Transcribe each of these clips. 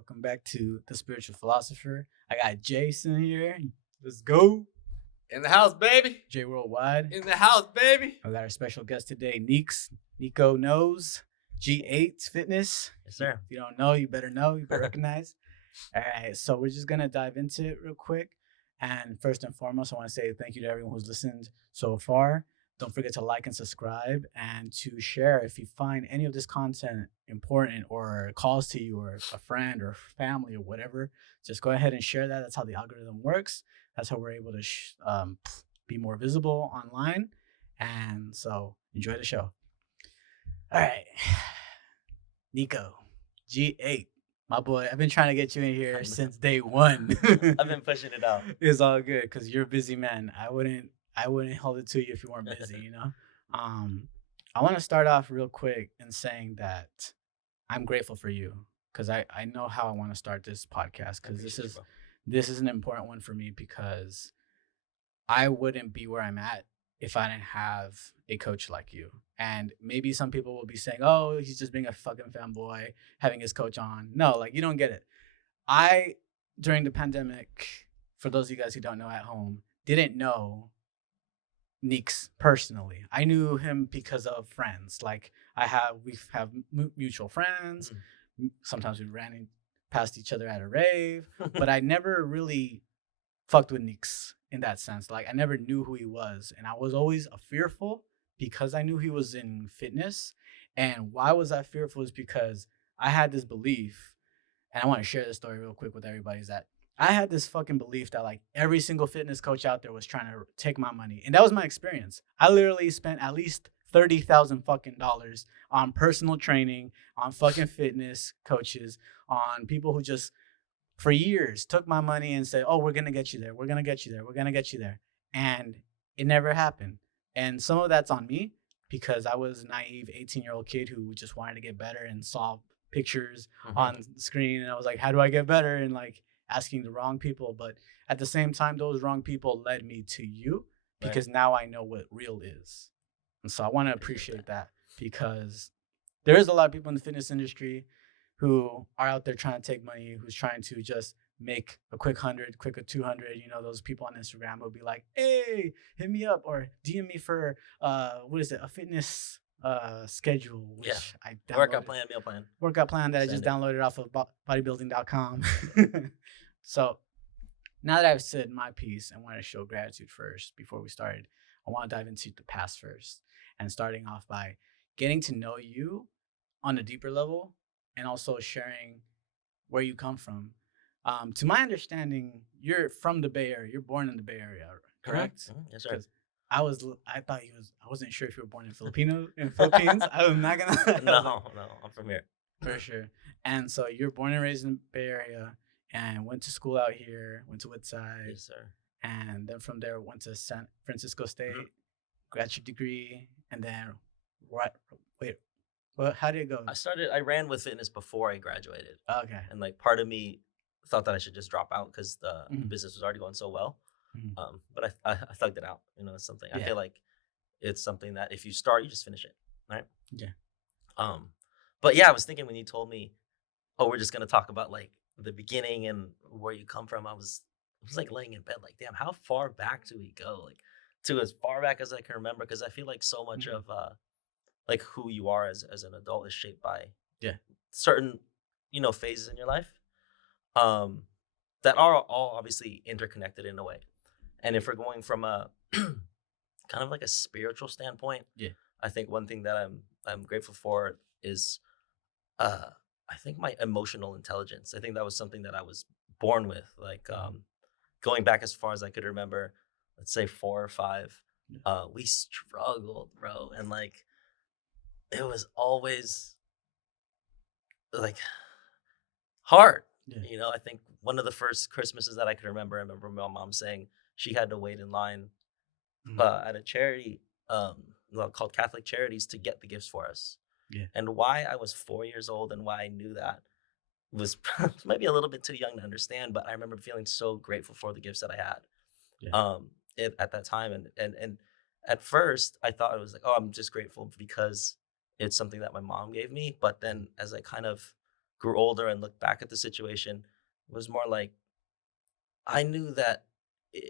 Welcome back to The Spiritual Philosopher. I got Jason here. Let's go. In the house, baby. J Worldwide. In the house, baby. I got our special guest today, Nico knows G8Fitness. Yes, sir. If you don't know, you better know. You better recognize. All right, so we're just going to dive into it real quick. And first and foremost, I want to say thank you to everyone who's listened so far. Don't forget to like and subscribe and to share if you find any of this content important or calls to you or a friend or family or whatever. Just go ahead and share that. That's how the algorithm works. That's how we're able to be more visible online. And so enjoy the show. All right. Nico, G8. My boy, I've been trying to get you in here since day one. I've been pushing it out. It's all good because you're a busy man. I wouldn't hold it to you if you weren't busy, you know? I want to start off real quick in saying that I'm grateful for you because I know how I want to start this podcast because this is an important one for me because I wouldn't be where I'm at if I didn't have a coach like you. And maybe some people will be saying, oh, he's just being a fucking fanboy, having his coach on. No, like, you don't get it. During the pandemic, for those of you guys who don't know at home, didn't know Neeks personally. I knew him because of friends. Like, we have mutual friends. Mm-hmm. Sometimes we ran past each other at a rave, but I never really fucked with Neeks in that sense. Like, I never knew who he was, and I was always fearful because I knew he was in fitness. And why was I fearful is because I had this belief, and I want to share this story real quick with everybody, is that I had this fucking belief that like every single fitness coach out there was trying to take my money. And that was my experience. I literally spent at least $30,000 fucking dollars on personal training, on fucking fitness coaches, on people who just for years took my money and said, oh, we're going to get you there. We're going to get you there. We're going to get you there. And it never happened. And some of that's on me because I was a naive 18-year-old kid who just wanted to get better and saw pictures on the screen. And I was like, how do I get better? And like asking the wrong people. But at the same time, those wrong people led me to you because now I know what real is. And so I want to appreciate that because there is a lot of people in the fitness industry who are out there trying to take money, who's trying to just make a quick 100, quick 200. You know, those people on Instagram will be like, hey, hit me up or DM me for, a fitness schedule, which I downloaded. Workout plan that I just downloaded off of bodybuilding.com. So now that I've said my piece, I want to show gratitude first before we started. I want to dive into the past first and starting off by getting to know you on a deeper level and also sharing where you come from. To my understanding, you're from the Bay Area. You're born in the Bay Area, correct? Mm-hmm. Yes, sir. I wasn't sure if you were born in Philippines. I'm not gonna. No, I'm from here. For sure. And so you're born and raised in the Bay Area and went to school out here, went to Woodside. Yes, sir. And then from there went to San Francisco State, got your degree, and then how did it go? I ran with fitness before I graduated. Okay. And like part of me thought that I should just drop out because the business was already going so well. Mm-hmm. But I thugged it out. You know, it's something I feel like it's something that if you start, you just finish it, right? Yeah. But yeah, I was thinking when you told me, oh, we're just gonna talk about like the beginning and where you come from. I was like laying in bed, like, damn, how far back do we go? Like to as far back as I can remember, because I feel like so much of like who you are as an adult is shaped by certain phases in your life. That are all obviously interconnected in a way. And if we're going from a kind of like a spiritual standpoint, I think one thing that I'm grateful for is I think my emotional intelligence. I think that was something that I was born with. Like going back as far as I could remember, let's say 4 or 5, we struggled, bro. And like it was always like hard. Yeah. I think one of the first Christmases that I can remember, I remember my mom saying she had to wait in line at a charity called Catholic Charities to get the gifts for us. Yeah. And why I was 4 years old and why I knew that was maybe a little bit too young to understand, but I remember feeling so grateful for the gifts that I had at that time. And at first I thought it was like, oh, I'm just grateful because it's something that my mom gave me. But then as I kind of grew older and looked back at the situation, it was more like I knew that I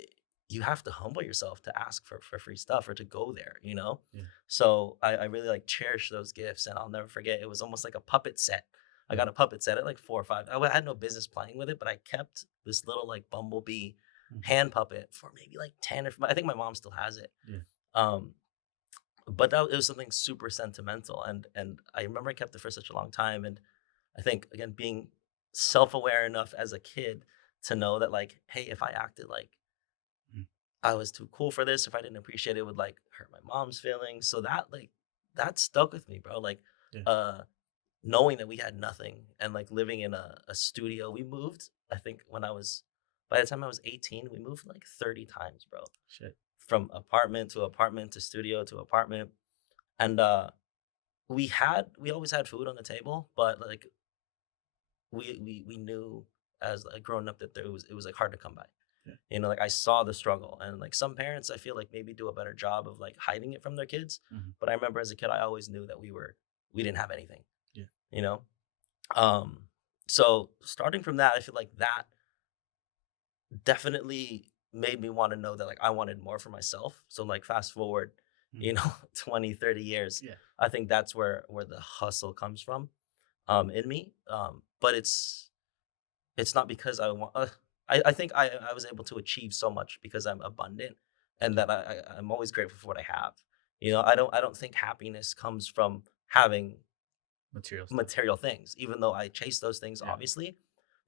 you have to humble yourself to ask for free stuff or to go there, you know? Yeah. So I really like cherish those gifts, and I'll never forget. It was almost like a puppet set. I Yeah. got a puppet set at like 4 or 5. Had no business playing with it, but I kept this little like bumblebee Mhm. hand puppet for maybe like 10 or I think my mom still has it. Yeah. Um, but that it was something super sentimental, and I remember I kept it for such a long time. And I think again being self-aware enough as a kid to know that like, hey, if I acted like Mm. I was too cool for this, if I didn't appreciate it, it would like hurt my mom's feelings. So that stuck with me, bro. Like Yeah. uh knowing that we had nothing and like living in a studio. We moved, I think when I was by the time I was 18, we moved like 30 times, bro. Shit. From apartment to studio to apartment. And we always had food on the table, but like we knew as like growing up that it was like hard to come by. Yeah. Like I saw the struggle, and like some parents I feel like maybe do a better job of like hiding it from their kids. Mhm. But I remember as a kid I always knew that we didn't have anything, Yeah. you know? Um so starting from that, I feel like that definitely made me want to know that like I wanted more for myself. So like fast forward, Mhm. 20, 30 years, Yeah. I think that's where the hustle comes from in me. But it's not because I want. I think I was able to achieve so much because I'm abundant, and Yeah. that I'm always grateful for what I have. I don't think happiness comes from having Material stuff. material things, even though I chase those things. Yeah. Obviously,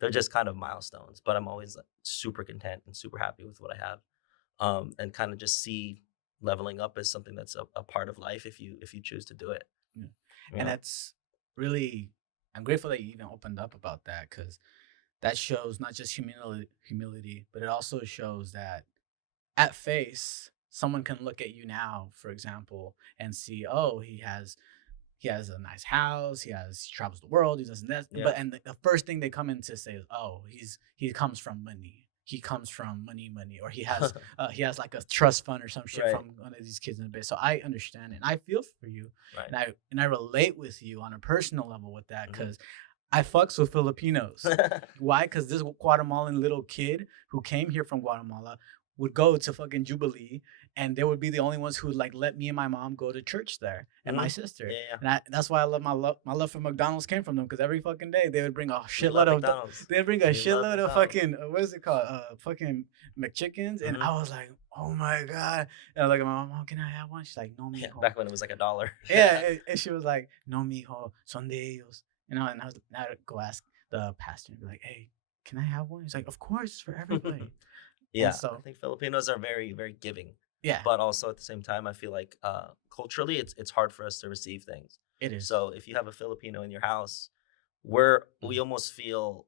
they're just kind of milestones. But I'm always like super content and super happy with what I have, and kind of just see leveling up as something that's a part of life if you choose to do it. Yeah. You And know. that's really, I'm grateful that you even opened up about that, because that shows not just humility, but it also shows that at face, someone can look at you now, for example, and see, oh, he has a nice house, he travels the world, he does this, Yeah. but and the first thing they come in to say is, oh, he comes from money. He comes from money, or he has like a trust fund or some shit Right. from one of these kids in the base. So I understand and I feel for you, Right. and I relate with you on a personal level with that, Hmm. because I fucks with Filipinos. Why? Because this Guatemalan little kid who came here from Guatemala would go to fucking Jubilee, and they would be the only ones who would like let me and my mom go to church there, and my Hmm. sister. Yeah. Yeah. And that's why I love my love for McDonald's came from them, because every fucking day they would bring a We love shitload of McDonald's. they would bring a We love shitload of McDonald's. fucking what is it called, fucking McChickens, and Hmm. I was like, oh my god, and I was like, my mom, can I have one? She's like, no, Yeah, mijo. back when it was like $1. Yeah, and she was like, no, mijo, son de ellos. And I would go ask the pastor and be like, hey, can I have one? He's like, of course, for everybody. And Yeah, I so, think Filipinos are very, very giving, yeah, but also at the same time, I feel like culturally, it's hard for us to receive things. it is. So if you have a Filipino in your house, we Mhm, almost feel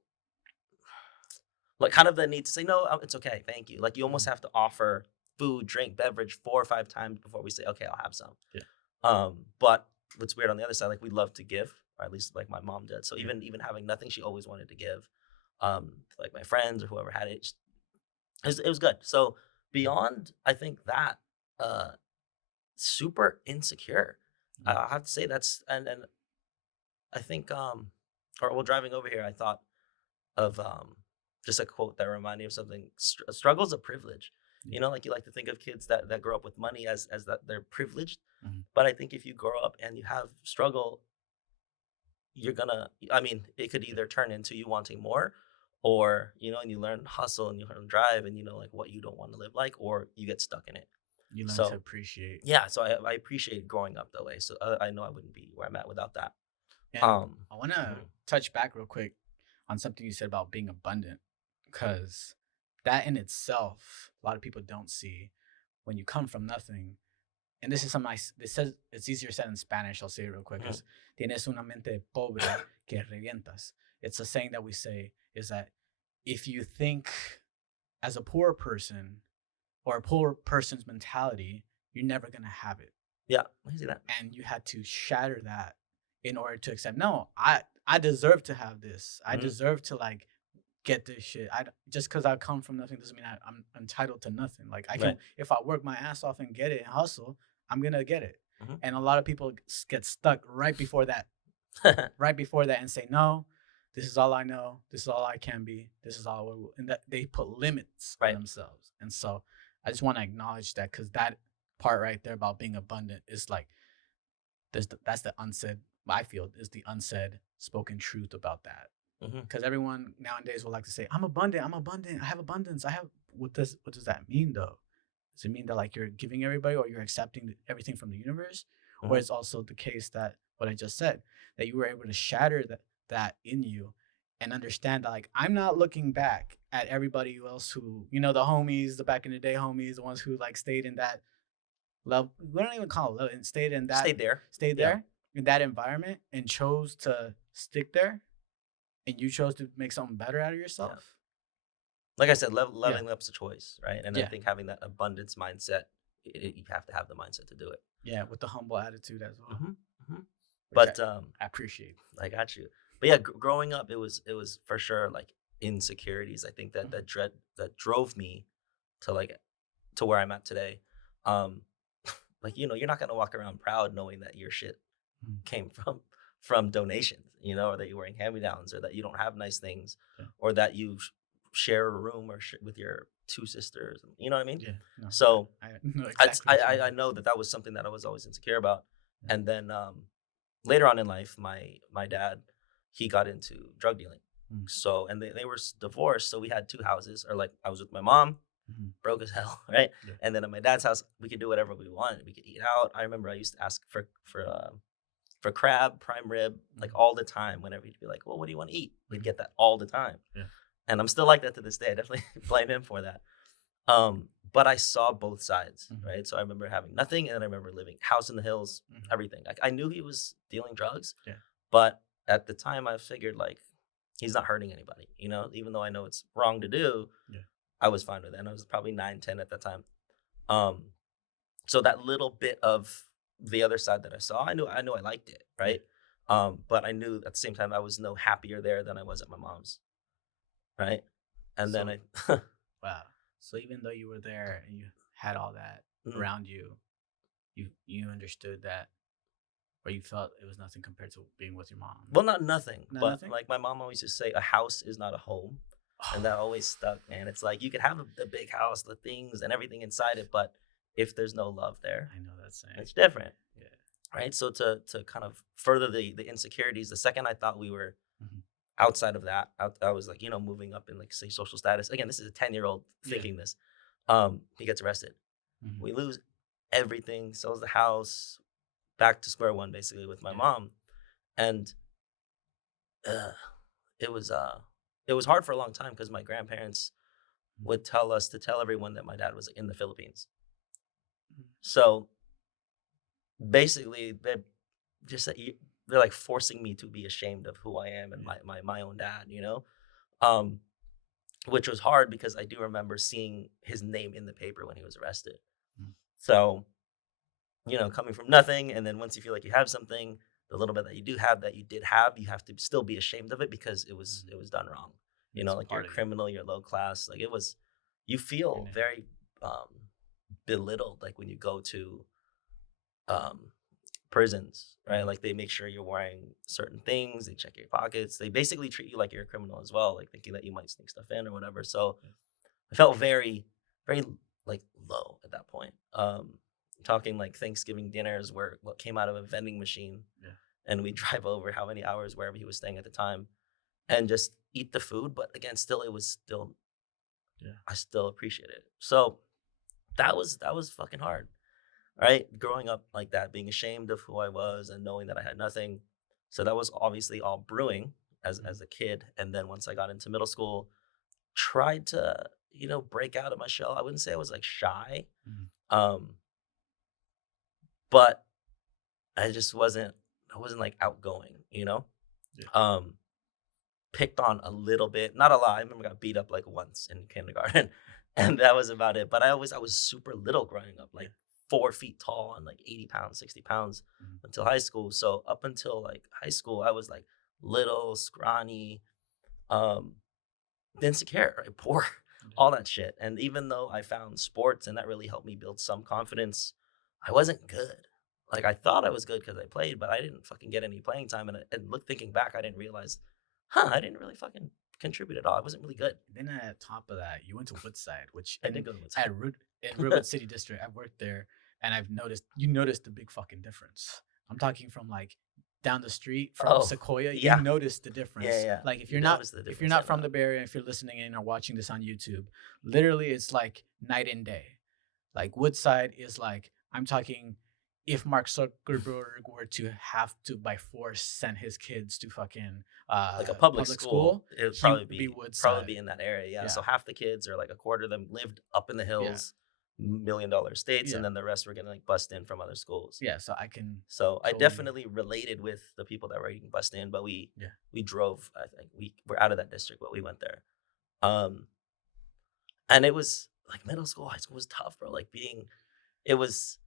like kind of the need to say no, it's okay, thank you. Like you almost mhm, have to offer food, drink, beverage 4 or 5 times before we say, okay, I'll have some. yeah, But what's weird on the other side, like we love to give, or at least like my mom did. So yeah, even having nothing, she always wanted to give. To, like my friends or whoever had it, it was good. So yeah, beyond, I think that uh, super insecure. yeah, I have to say that's and I think or while driving over here, I thought of just a quote that reminded me of something. Struggle's a privilege. yeah, Like you like to think of kids that grow up with money as that they're privileged, mhm, but I think if you grow up and you have struggle, you're gonna. I mean, it could yeah. either turn into you wanting more, or and you learn hustle and you learn drive and like what you don't want to live like, or you get stuck in it. You learn to So appreciate. yeah, so I appreciate growing up that way. So I know I wouldn't be where I'm at without that. And Um, I want to mhm, touch back real quick on something you said about being abundant, because that in itself, a lot of people don't see when you come from nothing. And this is something this says it's easier said in Spanish. I'll say it real quick. mhm, Is tienes una mente pobre que revientas. It's a saying that we say is that if you think as a poor person or a poor person's mentality, you're never gonna have it, yeah, I see that. and you had to shatter that in order to accept. No, I deserve to have this. I Hmm. deserve to like get this shit. Just because I come from nothing doesn't mean I'm entitled to nothing. Like I can, Right. if I work my ass off and get it and hustle, I'm gonna get it. Hmm. And a lot of people get stuck right before that, and say no. this is all I know. This is all I can be. This is all, and that they put limits on Right. themselves. And so I just want to acknowledge that because that part right there about being abundant is like that's the unsaid. I feel is the unsaid spoken truth about that. Hmm. Because everyone nowadays will like to say, "I'm abundant. I'm abundant. I have abundance. I have." What does that mean though? Does it mean that like you're giving everybody, or you're accepting everything from the universe, or Hmm. it's also the case that what I just said, that you were able to shatter that in you, and understand that like I'm not looking back at everybody else who, the homies, the back in the day homies, the ones who like stayed in that love. We don't even call it love, and Stayed there. stayed Yeah. there in that environment and chose to stick there, and you chose to make something better out of Yeah. yourself. Like I said, Yeah, leveling up's a choice, right? And I yeah, think having that abundance mindset, you have to have the mindset to do it. yeah, with the humble attitude as well, Hmm. Hmm. which But I appreciate. I got you. But yeah, growing up, it was for sure like insecurities. I think that Mhm, that drove me to to where I'm at today. Um, like you're not gonna walk around proud knowing that your shit mhm, came from donations, or that you're wearing hand me downs, or that you don't have nice things, yeah, or that you share a room with your two sisters. You know what I mean? yeah, no, So I know I'd, exactly what you I mean. know that was something that I was always insecure about. Yeah, And then later on in life, my dad, he got into drug dealing. mm, So and they were divorced, so we had two houses, or like I was with my mom, mhm, broke as hell, right? yeah, And then at my dad's house, we could do whatever we wanted. We could eat out. I remember I used to ask for crab, prime rib, like mhm, all the time. Whenever he'd be like, "Well, what do you want to eat?" We'd mhm, get that all the time, yeah, and I'm still like that to this day. I definitely blame him for that. But I saw both sides, mhm, right? So I remember having nothing, and then I remember living house in the hills, mhm, everything. Like I knew he was dealing drugs, yeah, but at the time I figured like he's not hurting anybody, even though I know it's wrong to do. yeah, I was fine with it. And I was probably 9, 10 at that time. Um, so that little bit of the other side that I saw, I knew I liked it, yeah. right? But I knew at the same time I was no happier there than I was at my mom's, right? And then So I wow. So even though you were there and you had all that mm, around you, you understood that, or you felt it was nothing compared to being with your mom. well, not nothing, Not but nothing. like my mom always used to say, a house is not a home. And that always stuck, man. It's like you could have the big house, the things and everything inside it, but if there's no love there, I know that saying. it's different. Yeah. Right. So to kind of further the insecurities, the second I thought we were Mhm. outside of that, I was like, moving up in like say social status. Again, this is a 10-year-old Yeah. thinking this. He gets arrested. Mhm. We lose everything, sells the house, back to square one basically with my Yeah. mom. And uh, it was uh it was hard for a long time because my grandparents Mhm. would tell us to tell everyone that my dad was in the Philippines. Mhm. So basically just that they're like forcing me to be ashamed of who I am and Yeah. my own dad. Um, which was hard because I do remember seeing his name in the paper when he was arrested. Mhm. So, coming from nothing, and then once you feel like you have something, the little bit that you do have that you did have, you have to still be ashamed of it because it was Mhm. it was done wrong. It's Like you're a part of you. criminal, you're low class. Like it was, you Your feel name. very um, belittled, like when you go to um, prisons, right? Mhm. Like they make sure you're wearing certain things, they check your pockets, they basically treat you like you're a criminal as well, like thinking that you might sneak stuff in or whatever. So Yeah. I felt very, very like low at that point. Talking like Thanksgiving dinners where what came out of a vending machine, Yeah. and we drive over how many hours wherever he was staying at the time and just eat the food. But again, still it was still Yeah. I still appreciate it. So that was fucking hard. Right? Growing up like that, being ashamed of who I was and knowing that I had nothing. So that was obviously all brewing as Mhm. a kid. And then once I got into middle school, tried to, break out of my shell. I wouldn't say I was like shy. Mhm. Um, but I wasn't like outgoing. Yeah. Um, picked on a little bit, not a lot. I remember I got beat up like once in kindergarten, and that was about it. But I was super little growing up, Yeah. like 4 feet tall and like 80 pounds, 60 pounds Mhm. until high school. So up until like high school, I was like little, scrawny, um, insecure, right? Poor, Yeah. all that shit. And even though I found sports and that really helped me build some confidence, I wasn't good. Like I thought I was good because I played, but I didn't fucking get any playing time. And thinking back, I didn't realize I didn't really fucking contribute at all. I wasn't really good. Then at top of that, you went to Woodside, which I did go to Woodside. at Root in Rootwood City District, I've worked there, and I've noticed the big fucking difference. I'm talking from like down the street from Oh, Sequoia, you yeah. notice the Yeah, difference. yeah. Like You notice the if you're difference, I not from know. the Bay Area, if you're listening in or watching this on YouTube, literally it's like night and day. Like Woodside is like I'm talking if Mark Zuckerberg were to have to by force send his kids to fucking Like a public public school, school, it would he would be probably Woodside. be in that area, yeah, Yeah, so half the kids or, like, a quarter of them lived up in the yeah, hills, million-dollar states, yeah, and then the rest were gonna, like, bust in from other schools. yeah. So I can So, I totally, definitely related with the people that were getting bused in, but yeah, we drove, I think we were out of that district, but we went there. Um, and it was like, middle school, high school was tough, bro, like, it was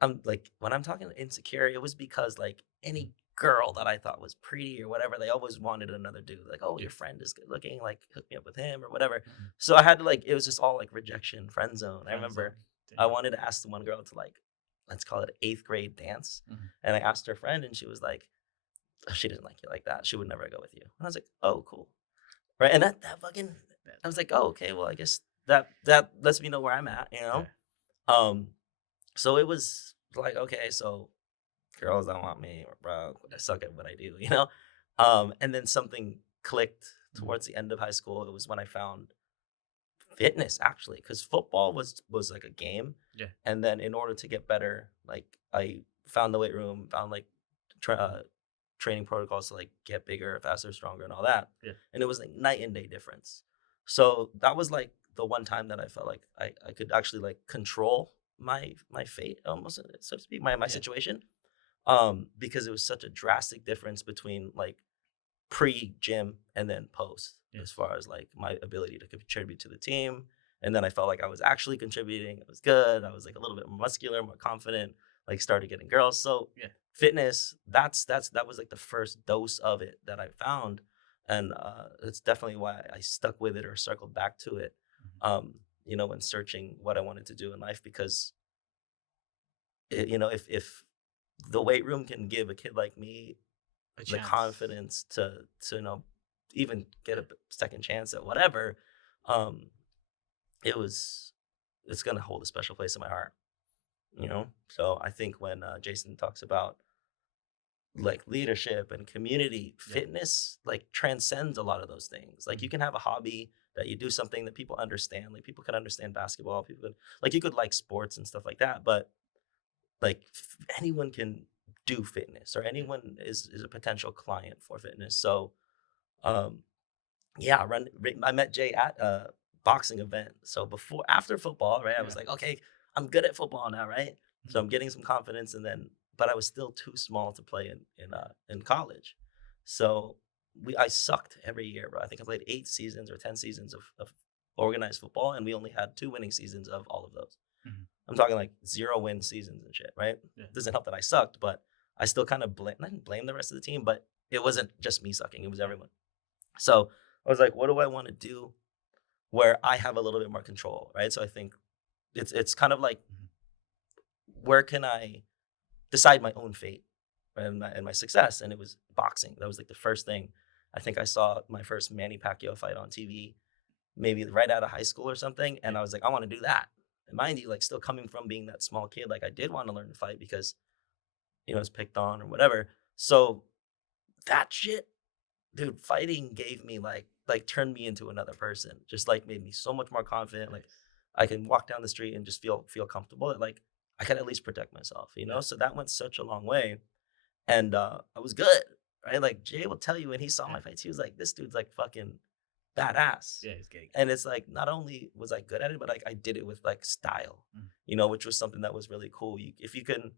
I'm like, when I'm talking insecure, it was because like any girl that I thought was pretty or whatever, they always wanted another dude. Like, oh, yeah. your friend is good looking, like hook me up with him or whatever. Mhm. So I had to like, it was just all like rejection, friend zone. I Friend remember zone. I Damn. wanted to ask the one girl to like, let's call it an eighth grade dance. Mhm. And I asked her friend and she was like, "Oh, she didn't like you like that. She would never go with you." And I was like, oh, cool. Right. And that fucking, That- I was like, oh, okay, well, I guess that lets me know where I'm at, you Yeah. know? Um, so it was like, okay, so girls don't want me, or bro, I suck at what I do, you know? And then something clicked Mhm. towards the end of high school. It was when I found fitness actually, because football was like a game. Yeah. And then in order to get better, like I found the weight room, found like tra- Mhm. uh, training protocols to like get bigger, faster, stronger, and all that. Yeah. And it was like night and day difference. So that was like the one time that I felt like I could actually like control my fate almost, so to speak, my Yeah. situation. Because it was such a drastic difference between like pre gym and then post, Yeah. as far as like my ability to contribute to the team. And then I felt like I was actually contributing. It was good. I was like a little bit more muscular, more confident, like started getting girls. So Yeah. fitness, that was like the first dose of it that I found. And it's definitely why I stuck with it or circled back to it. Mhm. When searching what I wanted to do in life, because if the weight room can give a kid like me A the chance. confidence to even get a second chance at whatever, um, it's gonna hold a special place in my heart, you know. So I think when Jason talks about like leadership and community, Yeah. fitness like transcends a lot of those things. Like you Mhm. can have a hobby that you do something that people understand. Like people can understand basketball. People could like you could like sports and stuff like that, but like anyone can do fitness or Yeah. anyone is a potential client for fitness. So um yeah, I met Jay at a boxing event. So after football, right, I was Yeah. like, okay, I'm good at football now, right? So Mhm. I'm getting some confidence, and then but I was still too small to play in college. So I sucked every year, bro. I think I played 8 seasons or 10 seasons of organized football, and we only had 2 winning seasons of all of those. Mhm. I'm talking like 0 win seasons and shit, right? Yeah. Doesn't help that I sucked, but I still kind of blame, I didn't blame the rest of the team, but it wasn't just me sucking, it was Yeah. everyone. So I was like, what do I want to do where I have a little bit more control, right? So I think it's kind of like, Mhm. where can I decide my own fate and my success? And it was boxing. That was like the first thing. I think I saw my first Manny Pacquiao fight on TV, maybe right out of high school or something, Yeah. and I was like, I want to do that. And mind you, like still coming from being that small kid, like I did want to learn to fight because I was picked on or whatever. So that shit, dude, fighting gave me like turned me into another person. Just like made me so much more confident. Like Nice. I can walk down the street and just feel comfortable that like I can at least protect myself, you Yeah. know? So that went such a long way. And I was good. Right. Like Jay will tell you when he saw Yeah. my fights, he was like, this dude's like fucking badass. Yeah. He's getting. And it's like not only was I good at it, but like I did it with like style, Mm. which was something that was really cool. If you could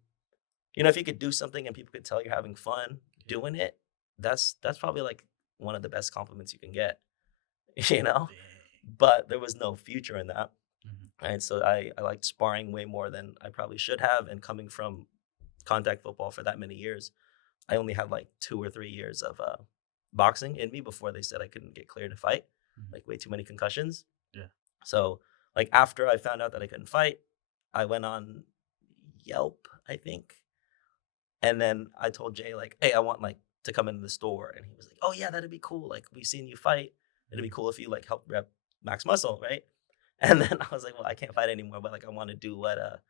do something and people could tell you're having fun Yeah. doing it, that's probably like one of the best compliments you can get, you know? Dang. But there was no future in that. Mhm. Right. So I liked sparring way more than I probably should have. And coming from contact football for that many years, I only had like 2 or 3 years of boxing in me before they said I couldn't get cleared to fight, Mhm. like way too many concussions. Yeah. So like after I found out that I couldn't fight, I went on Yelp, I think, and then I told Jay like, "Hey, I want like to come into the store, and he was like, "Oh yeah, that'd be cool. Like we've seen you fight. It'd be Mhm. cool if you like help rep max muscle, right?" And then I was like, "Well, I can't fight anymore, but like I want to do Mhm.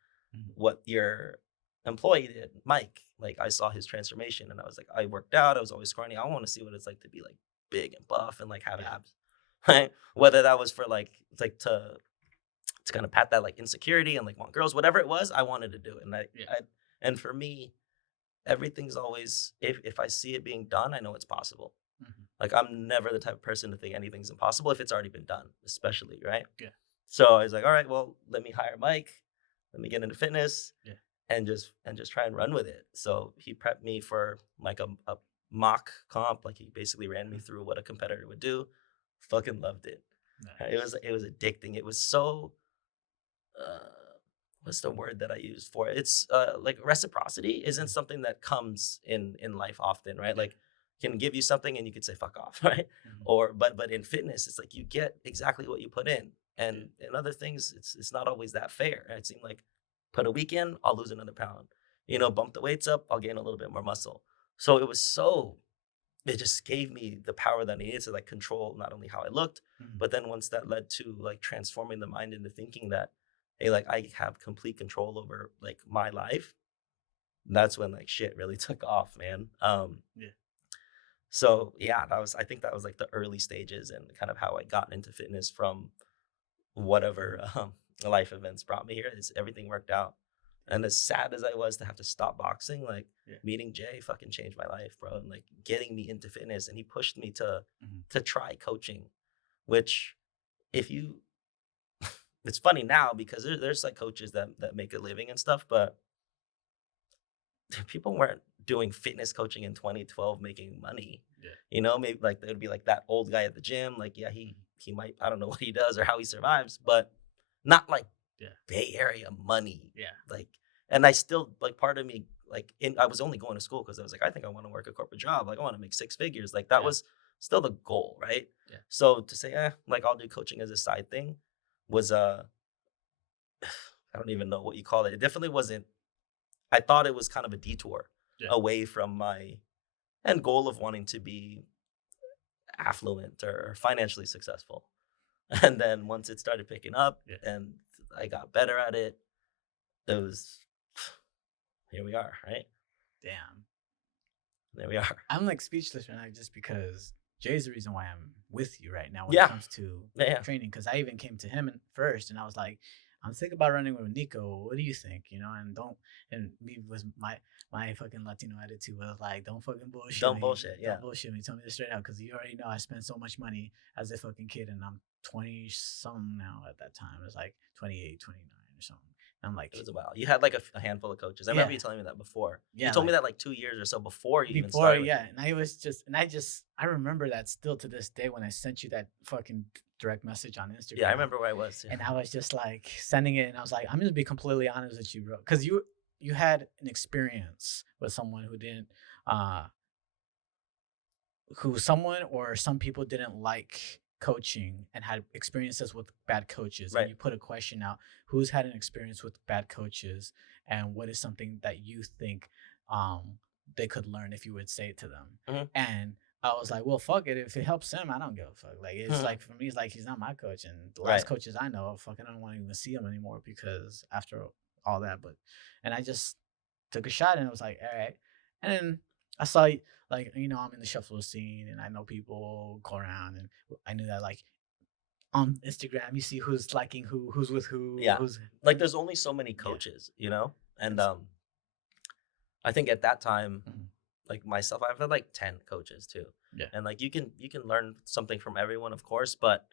what your employee did, Mike. Like I saw his transformation, and I was like, I worked out. I was always scrawny. I want to see what it's like to be like big and buff and like have Yeah. abs, right? Whether that was for like to kind of pat that like insecurity and like want girls, whatever it was, I wanted to do it. And Yeah. and for me, everything's always if I see it being done, I know it's possible. Mhm. Like I'm never the type of person to think anything's impossible if it's already been done, especially right. Yeah. So I was like, all right, well, let me hire Mike, let me get into fitness, Yeah. and just try and run with it. So he prepped me for like a mock comp. Like he basically ran me Mhm. through what a competitor would do. Fucking loved it. Nice. It was addicting. It was so uh, what's the word that I use for it? It's like reciprocity isn't Mhm. something that comes in life often, right? Yeah. Like can give you something and you could say fuck off, right? Mhm. Or but in fitness, it's like you get exactly what you put in, Yeah. and in other things, it's not always that fair. It seemed like put a week in, I'll lose another pound. You know, Mhm. bump the weights up, I'll gain a little bit more muscle. So it was so it just gave me the power that I needed to like control not only how I looked, Mhm. but then once that led to like transforming the mind into thinking that, hey, like I have complete control over like my life. That's when like shit really took off, man. Yeah. So yeah, that was I think that was like the early stages and kind of how I got into fitness from whatever Mhm. life events brought me here. Is everything worked out. Yeah. And as sad as I was to have to stop boxing, like Yeah. meeting Jay fucking changed my life, bro. And like getting me into fitness, and he pushed me Mhm. to try coaching. Which, if you, it's funny now because there's like coaches that make a living and stuff, but people weren't doing fitness coaching in 2012 making money. Yeah. You know, maybe like there'd be like that old guy at the gym, like yeah, Mhm. he might I don't know what he does or how he survives, but not like Yeah. Bay Area money. Yeah. Like, and I still like part of me like in I was only going to school because I was like I think I want to work a corporate job, like I want to make six figures, like that Yeah. was still the goal, right? Yeah. So to say, like I'll do coaching as a side thing was I don't even know what you call it. It definitely wasn't. I thought it was kind of a detour Yeah. away from my end goal of wanting to be affluent or financially successful. And then once it started picking up Yeah. and I got better at it, it was here we are, right? Damn. There we are. I'm like speechless right now just because Jay's the reason why I'm with you right now when it Yeah, comes to yeah, yeah. training. Because I even came to him first, and I was like, "I'm thinking about running with Nico. What do you think?" You know, and don't and me was my fucking Latino attitude was like, "Don't fucking bullshit Dumb me. bullshit. Yeah, Don't bullshit me. Tell me this straight out, because you already know I spent so much money as a fucking kid, and I'm 20 something now at that time. It was like 28, 29 or something. And I'm like, it was a while. You had like a handful of coaches. I remember yeah, you telling me that before. You yeah, told me like that like 2 years or so before you even before, started with yeah, me. and I remember that still to this day when I sent you that fucking direct message on Yeah, I Instagram, remember where I was too. and I was just like sending it, and I was like, I'm gonna be completely honest with you, bro, because you had an experience with someone who didn't, uh, who someone or some people didn't like coaching and had experiences with bad coaches, and Right. you put a question out: who's had an experience with bad coaches, and what is something that you think um they could learn if you would say it to them? Hmm. And I was like, well, fuck it, if it helps him, I don't give a fuck. Like, it's like, for me, it's like he's not my coach, and the last Right. coaches I know, fucking, I don't want to even see him anymore because after all that. But and I just took a shot, and it was like, all right. And then I saw, like, I'm in the shuffle scene, and I know people go around, and I knew that, like, on Instagram you see who's liking who's with who, Yeah. who's Like there's only so many yeah. coaches, you know? And And I think at that time, mhm, like myself, I've had like 10 coaches too. yeah, And like you can learn something from everyone, of course, but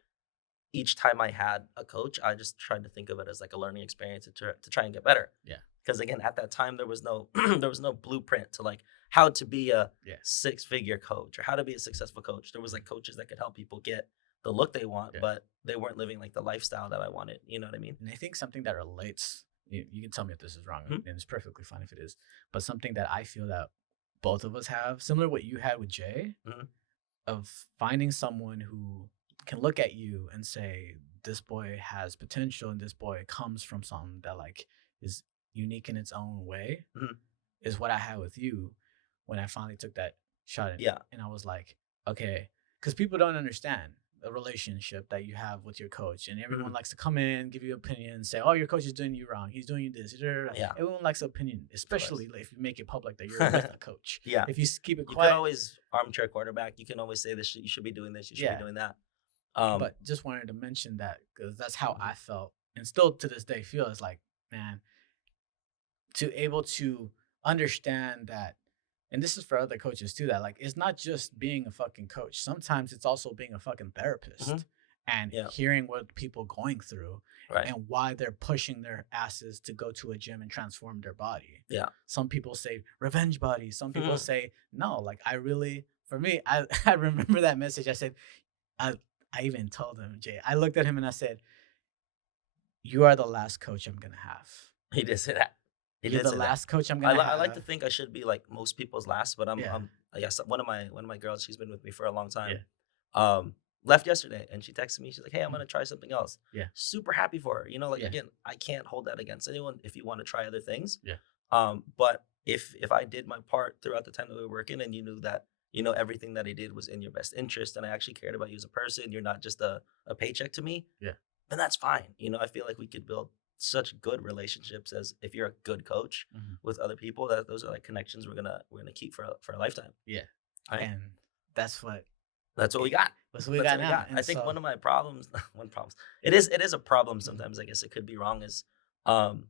each time I had a coach, I just tried to think of it as like a learning experience to try and get better. yeah, Because again, at that time there was no there was no blueprint to like how to be a yeah, six-figure coach or how to be a successful coach. There was like coaches that could help people get the look they want, yeah. but they weren't living like the lifestyle that I wanted. You know what I mean? And I think something that relates, you can tell me if this is wrong, Mhm. and it's perfectly fine if it is, but something that I feel that both of us have, similar to what you had with Jay, Mhm. of finding someone who can look at you and say, this boy has potential, and this boy comes from something that, like, is unique in its own way, Mhm. is what I had with you when I finally took that. shot it. Yeah. And I was like, okay, because people don't understand the relationship that you have with your coach, and everyone Mhm. likes to come in, give you opinions, say, "Oh, your coach is doing you wrong. He's doing you this." Yeah, Everyone likes opinion, of course. especially like, if you make it public that you're with a coach. Yeah. If you keep it You could quiet, always armchair quarterback. You can always say this. You should be doing this. You should be yeah. doing that. Um, But just wanted to mention that because that's how mhm. I felt, and still to this day feel. Is like, man, to able to understand that, and this is for other coaches too, that like it's not just being a fucking coach. Sometimes it's also being a fucking Mhm. therapist and Yeah. hearing what people going through Right. and why they're pushing their asses to go to a gym and transform their body. Yeah. Some people say revenge body. Some people Mhm. say no. Like I really, for me, I I remember that message. I said, I I even told him, Jay. I looked at him and I said, "You are the last coach I'm gonna have. He did say that. He You're did the say that. last coach I'm gonna I like to have." think I should be like most people's last, but Yeah, I guess one of my girls, she's been with me for a long yeah, time. Um, left yesterday and she texted me. She's like, "Hey, I'm mm, gonna try something else." yeah, Super happy for her. You know, like yeah, again, I can't hold that against anyone if you want to try other things. yeah, But if I did my part throughout the time that we were working and you knew that everything that I did was in your best interest and I actually cared about you as a person, you're not just a paycheck to me, yeah. then that's fine. I feel like we could build such good relationships as if you're a good coach Mhm. with other people, that those are like connections we're gonna keep for a lifetime. Yeah, Right. and that's what That's what we it got. that's what we That's got what we now, got. I and think so one of my problems, one problems, it is a problem mhm, sometimes. I guess it could be wrong. Is um,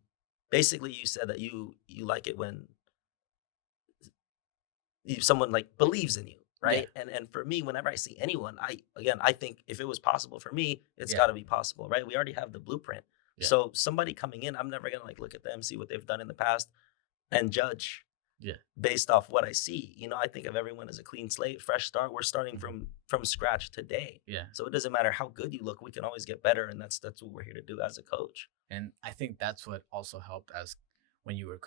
basically you said that you like it when someone like believes in you, yeah, right? And for me, whenever I see anyone, I think if it was possible for me, it's yeah, got to be possible, right? We already have the blueprint. yeah, So somebody coming in, I'm never gonna like look at them, see what they've done in the past, and judge yeah, based off what I see. I think of everyone as a clean slate, fresh start. We're starting mhm, from scratch today. yeah, So it doesn't matter how good you look, we can always get better, and that's what we're here to do as a coach. and I think that's what also helped as when you're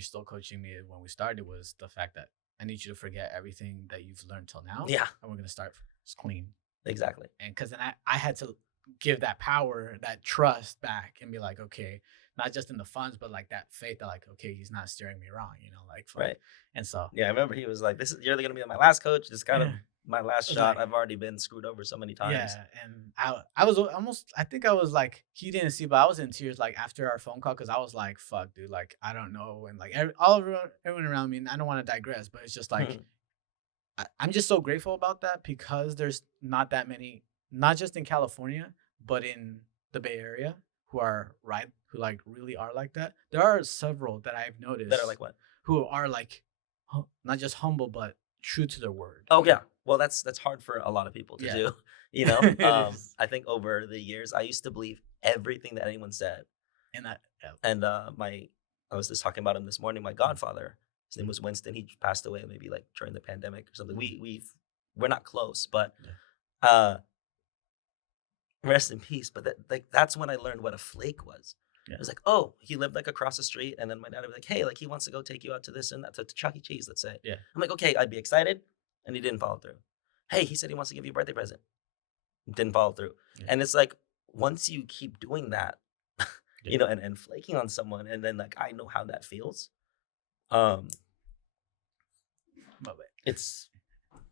still coaching me when we started was the fact that I need you to forget everything that you've learned till now, Yeah, and we're gonna start clean. exactly. And because then I had to give that power, that trust back and be like, okay, not just in the funds, but like that faith that like, okay, he's not steering me wrong, like fuck. Right. And so Yeah, I remember he was like, "This is you're gonna be my last coach. This is kind of yeah, my last it was shot. like, I've already been screwed over so many times." yeah. And I was almost, I think I was like, he didn't see, but I was in tears like after our phone call because I was like, fuck, dude, like I don't know. And like everyone around me, and I don't want to digress, but it's just like I'm just so grateful about that because there's not that many, not just in California, but in the Bay Area who like really are like that. There are several that I've That are noticed like what? who are like not just humble but true to their word. Oh yeah. Well, that's hard for a lot of people to Yeah, do. it is. I think over the years, I used to believe everything that anyone said, And that, yeah, and my I was just talking about him this morning. My mm, godfather, his name mm, was Winston. He passed away maybe like during the pandemic or something. mm, We're not close, but yeah, uh, rest in peace. But that's when I learned what a flake was. It yeah, was like, oh, he lived like across the street, and then my dad would be like, hey, like he wants to go take you out to this and that to Chuck E. Cheese, let's say. yeah, I'm like, okay, I'd be excited, and he didn't follow through. Hey, he said he wants to give you a birthday present, didn't follow through, yeah, and it's like once you keep doing that, yeah. and flaking on someone, and then like I know how that feels. Um, But it's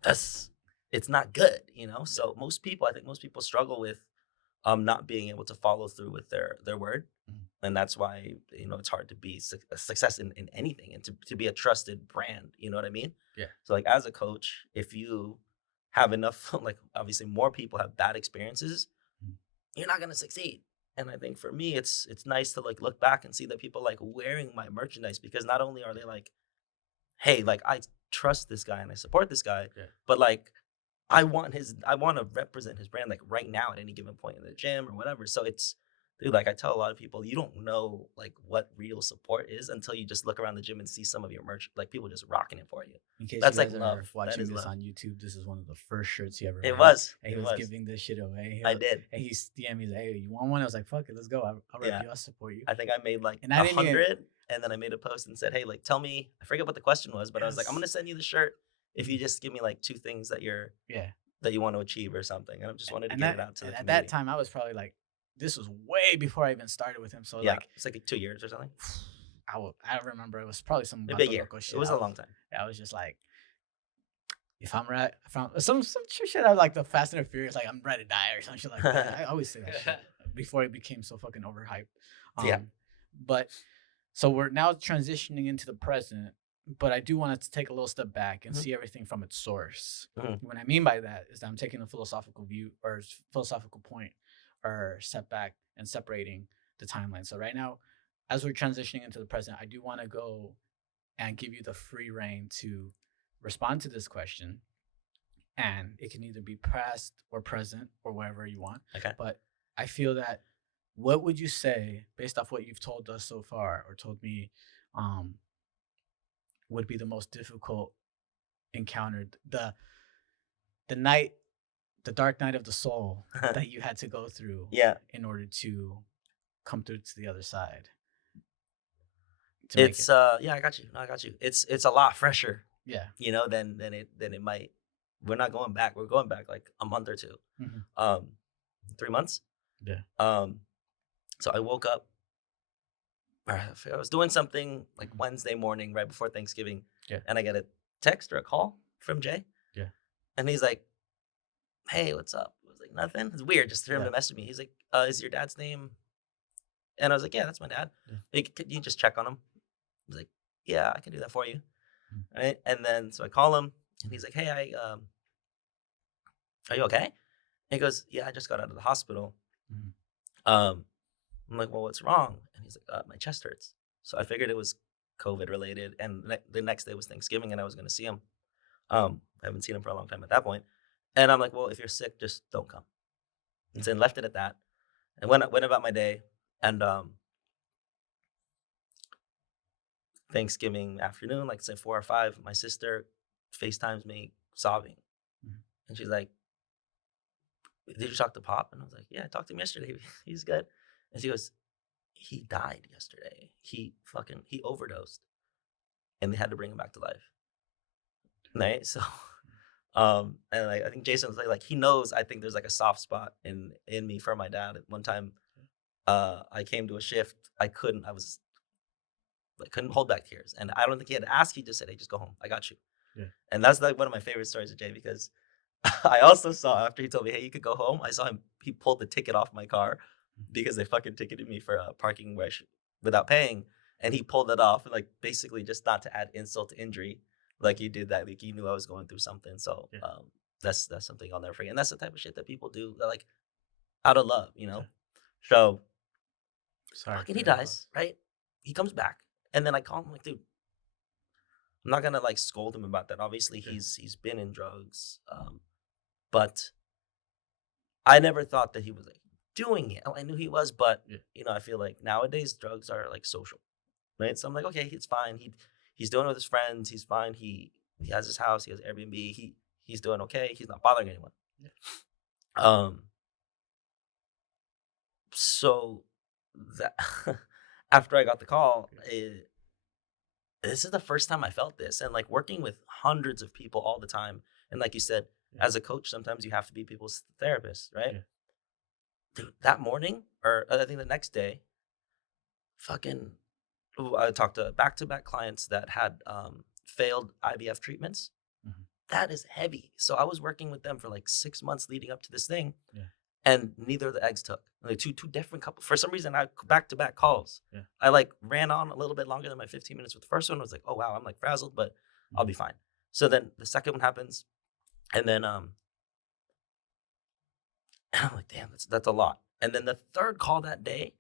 that's it's not good. So I think most people struggle with not being able to follow through with their word, mm, and that's why it's hard to be a success in anything and to be a trusted brand. You know what I mean? yeah, So like as a coach, if you have enough, like obviously more people have bad experiences, mm, you're not gonna succeed. And I think for me, it's nice to like look back and see that people like wearing my merchandise, because not only are they like, hey, like I trust this guy and I support this guy, yeah. but like I want to represent his brand like right now at any given point in the gym or whatever. So it's dude, like I tell a lot of people, you don't know like what real support is until you just look around the gym and see some of your merch, like people just rocking it for you. In case you That's like guys are love. That watching is this love. on YouTube, this is one of the first shirts he ever It made. was. And he It was was. giving this shit away. I did. And he's DM me, he's like, hey, you want one? I was like, fuck it, let's go. I'll rep Yeah. you, I'll support you. I think I made like And I a didn't even, hundred, and then I made a post and said, hey, like tell me. I forget what the question was, but it I was like, I'm was, gonna send you the shirt if you mhm, just give me like two things yeah. that you want to achieve or something. And I just wanted to And get it out to the at that community. time, I was probably like, this was way before I even started with him. So Yeah, like, it's like 2 years or something. I remember it was probably some Maybe a Vato year. Loco It shit. was a long time. I was just like, if I'm right, from some shit out like the Fast and the Furious, like I'm ready to die or some shit like that. I always say that shit before it became so fucking overhyped. Yeah. But so we're now transitioning into the present, but I do want to take a little step back and Mhm. see everything from its source. Mhm. What I mean by that is that I'm taking a philosophical view or philosophical point or step back and separating the timeline. So right now, as we're transitioning into the present, I do want to go and give you the free reign to respond to this question. And it can either be past or present or wherever you want. Okay. But I feel that what would you say, based off what you've told us so far or told me, um, would be the most difficult encounter, the night, the dark night of the soul that you had to go through Yeah. in order to come through to the other side to make It's it? yeah, I got you. No, I got you. It's a lot fresher, Yeah. than it might. We're not going back. We're going back like a month or two. Hmm. Um 3 months. Yeah. Um so I woke up. I was doing something like Wednesday morning right before Thanksgiving, Yeah. and I get a text or a call from Jay, Yeah. and he's like, "Hey, what's up?" I was like, "Nothing." It's weird just for him Yeah. to message me. He's like, "Is your dad's name?" And I was like, "Yeah, that's my dad. Yeah. Like, could you just check on him?" He's like, "Yeah, I can do that for you." Mm. Right? And then so I call him, and he's like, "Hey, are you okay?" And he goes, "Yeah, I just got out of the hospital." Mhm. Um, I'm like, "Well, what's wrong?" And he's like, "My chest hurts." So I figured it was COVID related, and the next day was Thanksgiving, and I was going to see him. I haven't seen him for a long time at that point, and I'm like, "Well, if you're sick, just don't come." And Yeah. then left it at that, and went about my day. And Thanksgiving afternoon, like say 4 or 5, my sister FaceTimes me sobbing, Mhm. and she's like, "Did you talk to Pop?" And I was like, "Yeah, I talked to him yesterday. He's good." And she goes, "He died yesterday. He overdosed, and they had to bring him back to life." Right? So, and I think Jason was like he knows. I think there's like a soft spot in me for my dad. At one time, I came to a shift. I couldn't hold back tears, and I don't think he had to ask. He just said, "Hey, just go home. I got you." Yeah. And that's like one of my favorite stories of Jay because I also saw after he told me, "Hey, you could go home." I saw him. He pulled the ticket off my car Mhm. because they fucking ticketed me for parking without paying, and he pulled it off, like basically just not to add insult to injury. Like he did that. Like he knew I was going through something. So Yeah. that's something I'll never forget. And that's the type of shit that people do, like out of love, you Yeah. know. So Sorry fucking for he your loss. dies, right? He comes back, and then I call him like, dude, I'm not gonna like scold him about that. Obviously, Yeah. he's been in drugs, but I never thought that he was like doing it. I knew he was, but Yeah. I feel like nowadays drugs are like social, right? So I'm like, okay, it's fine. He's doing it with his friends. He's fine. He has his house. He has Airbnb. He's doing okay. He's not bothering anyone. Yeah. Um, so that after I got the call, Yeah. this is the first time I felt this, and like working with hundreds of people all the time, and like you said, Yeah. as a coach, sometimes you have to be people's therapist, right? Yeah. Dude, that morning, or I think the next day, fucking, I talked to back-to-back clients that had failed IVF treatments. Mhm. That is heavy. So I was working with them for like 6 months leading up to this thing, Yeah. and neither of the eggs took. Like two different couples. For some reason, I back-to-back calls. Yeah. I like ran on a little bit longer than my 15 minutes with the first one. I was like, oh wow, I'm like frazzled, but I'll Mhm. be fine. So then the second one happens, and then I'm like, damn, that's a lot. And then the third call that day,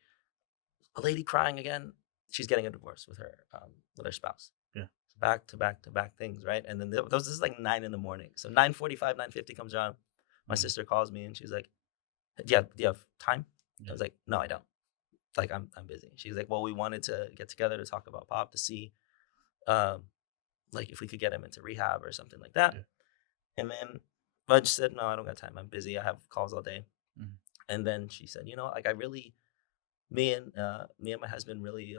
a lady crying again. She's getting a divorce with her spouse. Yeah. Back to back to back things, right? And then those this is like 9 in the morning. So 9:45, 9:50 comes around. My Mhm. sister calls me and she's like, do you have time? I Yeah. was like, no, I don't. Like I'm busy. She's like, well, we wanted to get together to talk about Pop to see um like if we could get him into rehab or something like that. Yeah. And then I just said, no, I don't got time. I'm busy. I have calls all day. Mhm. And then she said, like I really me and my husband really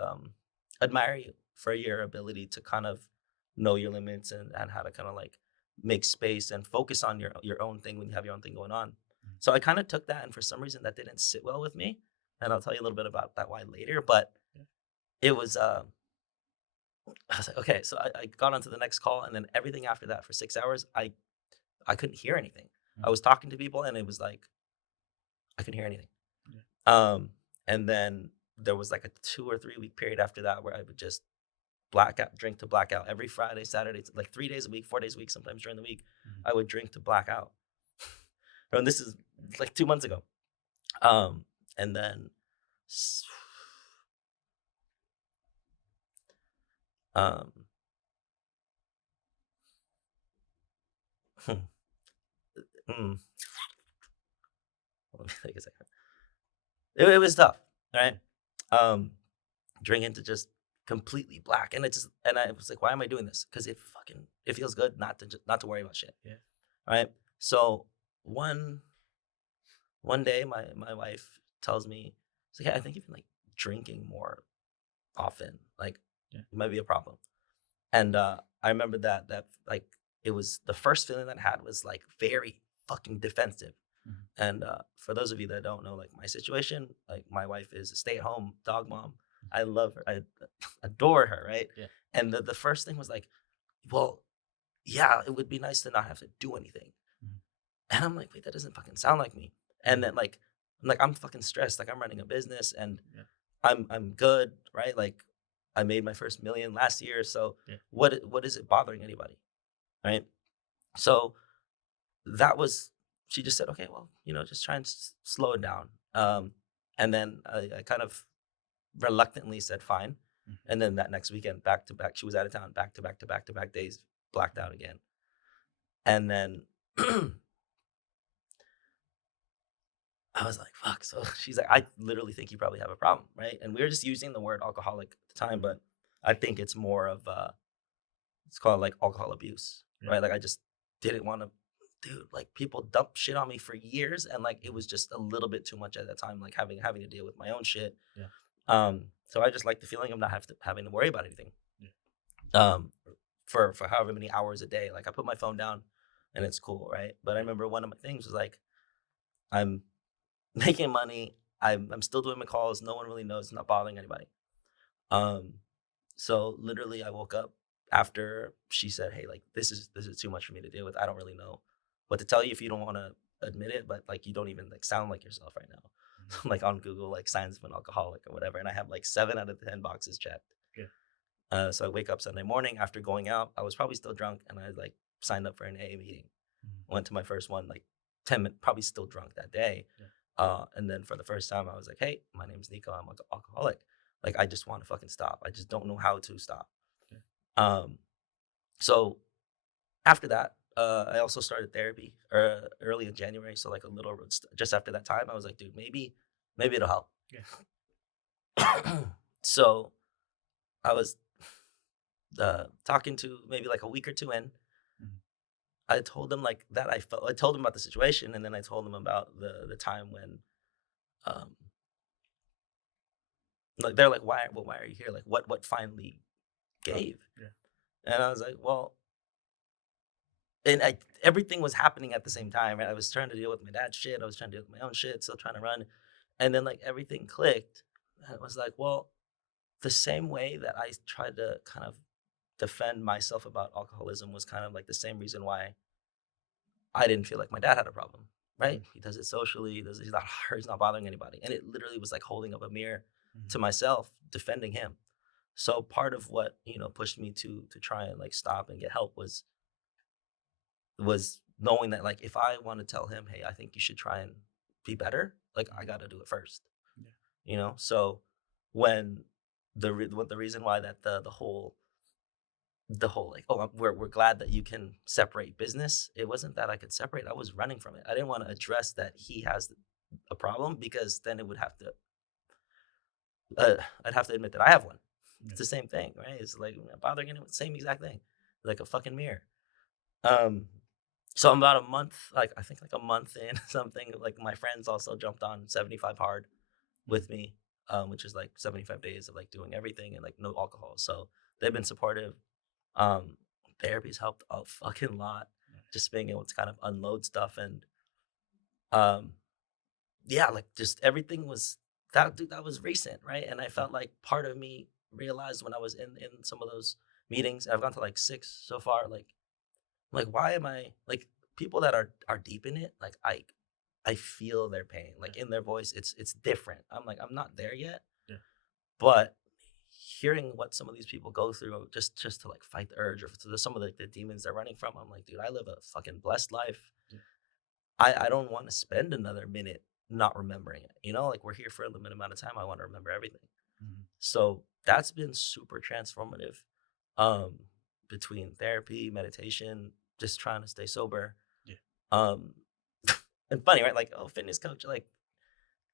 admire you for your ability to kind of know your limits and how to kind of like make space and focus on your own thing when you have your own thing going on. Mhm. So I kind of took that, and for some reason that didn't sit well with me, and I'll tell you a little bit about that why later. But Yeah. it was I was like, okay, so I got on to the next call, and then everything after that for 6 hours, I I couldn't hear anything. I Mhm. was talking to people, and it was like I couldn't hear anything. Yeah. And then there was like a 2 or 3 week period after that where I would just blackout, drink to blackout every Friday, Saturday, like 3 days a week, 4 days a week, sometimes during the week. Mhm. I would drink to blackout. And this is like 2 months ago. Um, and then, s- um, mm, let me think a second. It was tough, right? Um, Drinking to just completely black, and I was like, why am I doing this? Because it feels good not to worry about shit, Yeah. right? So one one day, my wife tells me, she's like, hey, I think you've been like drinking more often, like Yeah. it might be a problem. And I remember that like it was the first feeling that I had was like very fucking defensive. Mhm. And for those of you that don't know, like my situation, like my wife is a stay-at-home dog mom. I love her. I adore her, right? Yeah. And the first thing was like, well, yeah, it would be nice to not have to do anything. Mhm. And I'm like, wait, that doesn't fucking sound like me. And Mhm. then like I'm fucking stressed. Like I'm running a business and Yeah. I'm good, right? Like I made my first million last year. So Yeah. what is it bothering anybody? Right. So that was she just said, okay, well, just try and slow it down. And then I kind of reluctantly said fine. Mhm. And then that next weekend, back to back, she was out of town, back to back to back to back days, blacked out again. And then I was like, fuck. So she's like, I literally think you probably have a problem, right? And we were just using the word alcoholic at the time, but I think it's more of it's called like alcohol abuse, Yeah. right? Like I just didn't want to, dude. Like people dumped shit on me for years, and like it Mhm. was just a little bit too much at that time, like having to deal with my own shit. Yeah. So I just like the feeling of not having to worry about anything. Yeah. Um, for however many hours a day, like I put my phone down, and it's cool, right? But I Yeah. remember one of my things was like I'm making money. I'm still doing my calls. No one really knows. It's not bothering anybody. Um, so literally, I woke up after she said, "Hey, like this is too much for me to deal with. I don't really know what to tell you if you don't want to admit it, but like you don't even like sound like yourself right now." So Mhm. I'm like on Google, like signs of an alcoholic or whatever, and I have like 7 out of 10 boxes checked. Yeah. So I wake up Sunday morning after going out. I was probably still drunk, and I like signed up for an AA meeting. Mhm. Went to my first one, like 10 minutes, probably still drunk that day. Yeah. And then for the first time, I was like, "Hey, my name's Nico. I'm an alcoholic. Like, I just want to fucking stop. I just don't know how to stop." Yeah. Um, so after that, I also started therapy early in January. So like a little just after that time, I was like, "Dude, maybe it'll help." Yeah. So I was talking to maybe like a week or two in. Mhm. I told them like that I felt. I told them about the situation, and then I told them about the time when um like they're like, why are you here? Like what finally Drop. gave? Yeah. And I was like, well, and everything was happening at the same time, right? I was trying to deal with my dad's shit. I was trying to deal with my own shit, still trying to run. And then like everything clicked. And it was like, well, the same way that I tried to kind of defend myself about alcoholism was kind of like the same reason why I didn't feel like my dad had a problem, right? Mhm. He does it socially. He's not hurt. He's not bothering anybody. And it literally was like holding up a mirror Mhm. to myself, defending him. So part of what pushed me to try and like stop and get help was knowing that like if I want to tell him, hey, I think you should try and be better, like I Mhm. got to do it first, Yeah. So when the reason why that the whole like, oh, we're glad that you can separate business, it wasn't that I could separate. I was running from it. I didn't want to address that he has a problem, because then it would have to uh, I'd have to admit that I have one. Yeah. It's the same thing, right? It's like bothering anyone, same exact thing, like a fucking mirror. Um, so I'm about a month, like I think like a month in something. Like my friends also jumped on 75 hard Mhm. with me, which is like 75 days of like doing everything and like no alcohol. So they've been supportive. Um, Therapy's helped a fucking lot. Nice. Just being able to kind of unload stuff and um, yeah, like just everything was that dude, that was recent, right? And I Yeah. felt like part of me realized when I was in some of those meetings. I've gone to like 6 so far. Like why am I like people that are deep in it, like I feel their pain, like in their voice. It's different. I'm like, I'm not there yet, Yeah. but hearing what some of these people go through just to like fight the urge or to some of the demons they're running from, I'm like, dude, I live a fucking blessed life. Yeah. I don't want to spend another minute not remembering it. You know, like we're here for a limited amount of time. I want to remember everything. Mhm. So that's been super transformative. Um, Between therapy, meditation, just trying to stay sober. Yeah. Um, and funny, right? Like, oh, fitness coach, like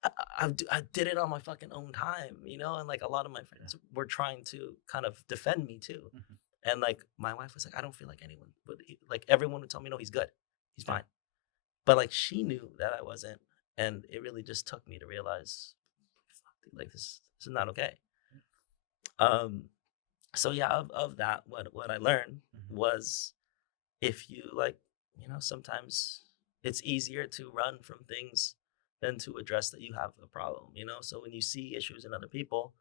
I did it on my fucking own time, you know, and like a lot of my friends were trying to kind of defend me too. Mhm. And like my wife was like, I don't feel like anyone would like everyone would tell me, no, he's good, he's Yeah. fine. But like she knew that I wasn't, and it really just took me to realize, fuck, dude, like this is not okay. Um, so yeah, of that, what I learned Mhm. was if you like, you know, sometimes it's easier to run from things than to address that you have a problem, you know. So when you see issues in other people,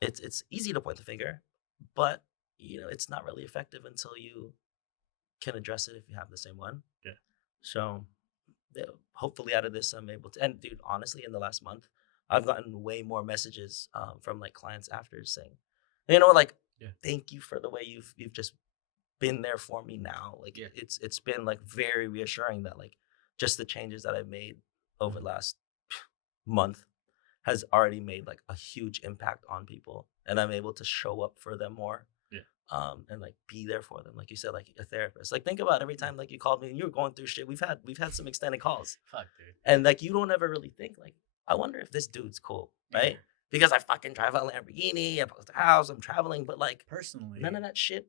it's easy to point the finger, but you know, it's not really effective until you can address it if you have the same one. Yeah. So hopefully out of this I'm able to, and dude, honestly, in the last month I've gotten way more messages from like clients after saying, you know, like, Yeah. thank you for the way you've just been there for me now. Like, Yeah. it's been like very reassuring that like just the changes that I've made over the last month has already made like a huge impact on people, and I'm able to show up for them more. Yeah. And like be there for them, like you said, like a therapist. Like think about every time like you called me and you were going through shit. We've had some extended calls, Fuck, dude. and like you don't ever really think like, I wonder if this dude's cool, Yeah. right? Because I fucking drive a Lamborghini, I post a house, I'm traveling, but like Personally, none of that shit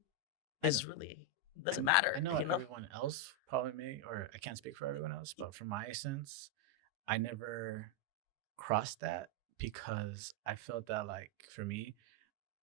I is know, really doesn't matter, I know you know? everyone else probably may, or I can't speak for everyone else, but for my sense, I never crossed that because I felt that, like, for me,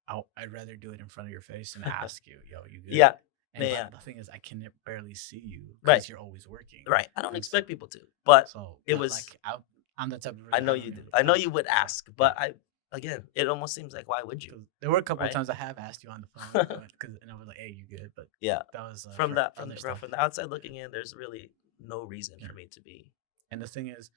I'd rather do it in front of your face and ask you, yo, you good? Yeah, And yeah, but the thing is, I can barely see you right, because you're always working. right. I don't And so, expect people to, but it but was. like, I'm the type of I person know I you don't do. really I know you ask. would So ask, yeah, but I again, it almost seems like why would you, 'cause there were a couple of right? times I have asked you on the phone, and I was like, hey, you good? But Yeah. that was From for that, other stuff. from the outside looking in, there's really no reason Yeah. for me to be And the thing is,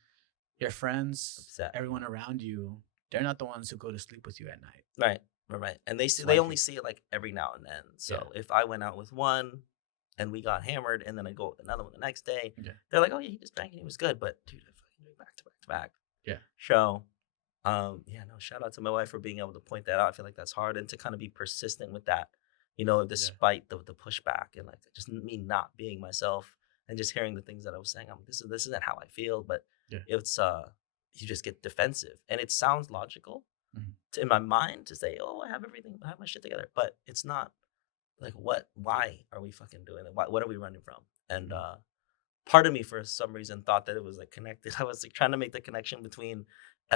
your friends, upset. everyone around you, they're not the ones who go to sleep with you at night. Right. Right. And So they I only feel, see it like every now and then. yeah, So if I went out with one and we got hammered and then I go with another one the next day, yeah, they're like, oh yeah, he just drank and he was good. But dude, I fucking do back to back to back. yeah, So yeah, no, shout out to my wife for being able to point that out. I feel like that's hard, and to kind of be persistent with that, you know, yeah, despite the pushback and like just me not being myself and just hearing the things that I was saying. I'm like, this isn't how I feel, but yeah. it's you just get defensive, and it sounds logical Mhm. in my mind to say, oh, I have everything, I have my shit together, but it's not. Like, what? Why are we fucking doing it? What are we running from? And Mhm. part of me for some reason thought that it was like connected. I was like trying to make the connection between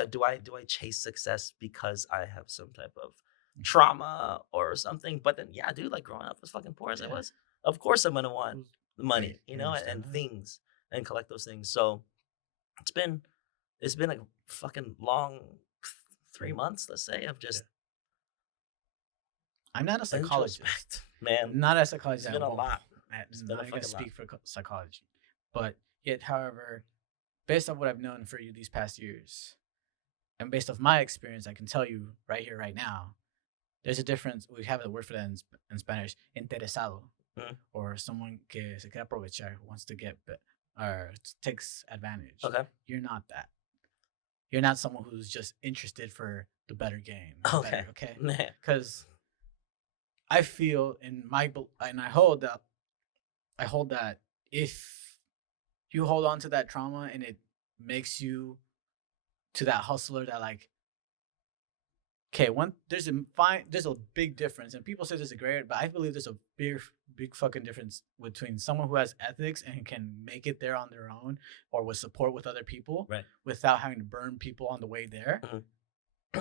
do I chase success because I have some type of Mhm. trauma or something? But then yeah, dude, like growing up as fucking poor as I Yeah, was, of course I'm gonna it want was money, great. you I know, understand and that. things and collect those things. So it's been a fucking long three Mhm. months, let's say, of Yeah. just I'm not a psychologist. introspect. Man, Not a psychologist it's at been a all. lot. I'm It's been not a even gonna fucking lot. speak for psychology, but yet, however, based on what I've known for you these past years, and based off my experience, I can tell you right here, right now, there's a difference. We have a word for that in Spanish, interesado, Mhm. or someone que se quiere aprovechar, who wants to get, or takes advantage. Okay. You're not that. You're not someone who's just interested for the better game, the Okay. better, okay? Man. Because I feel in and I hold that if you hold on to that trauma and it makes you to that hustler that, like, okay, one there's a big difference, and people say there's a gray area, but I believe there's a big fucking difference between someone who has ethics and can make it there on their own or with support with other people Right. without having to burn people on the way there. Mhm.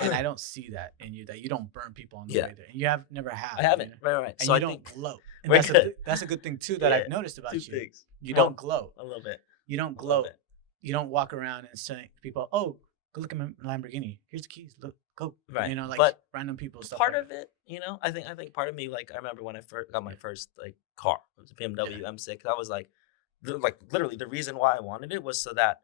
And I don't see that in you, that you don't burn people on the Yeah. way there. And you have never have. I haven't. Right. And So you I don't think gloat. And we're good. that's a good thing too that Yeah. I've noticed about Two you. things. You Well, don't gloat. a little bit. You don't A little gloat. bit. You don't walk around and say to people, "Oh, go look at my Lamborghini. Here's the keys. Look, go." Right. You know, like But random people stuff part like of it, you know, I think part of me, like I remember when I first got my first like car. It was a BMW M6. I was like, like literally the reason why I wanted it was so that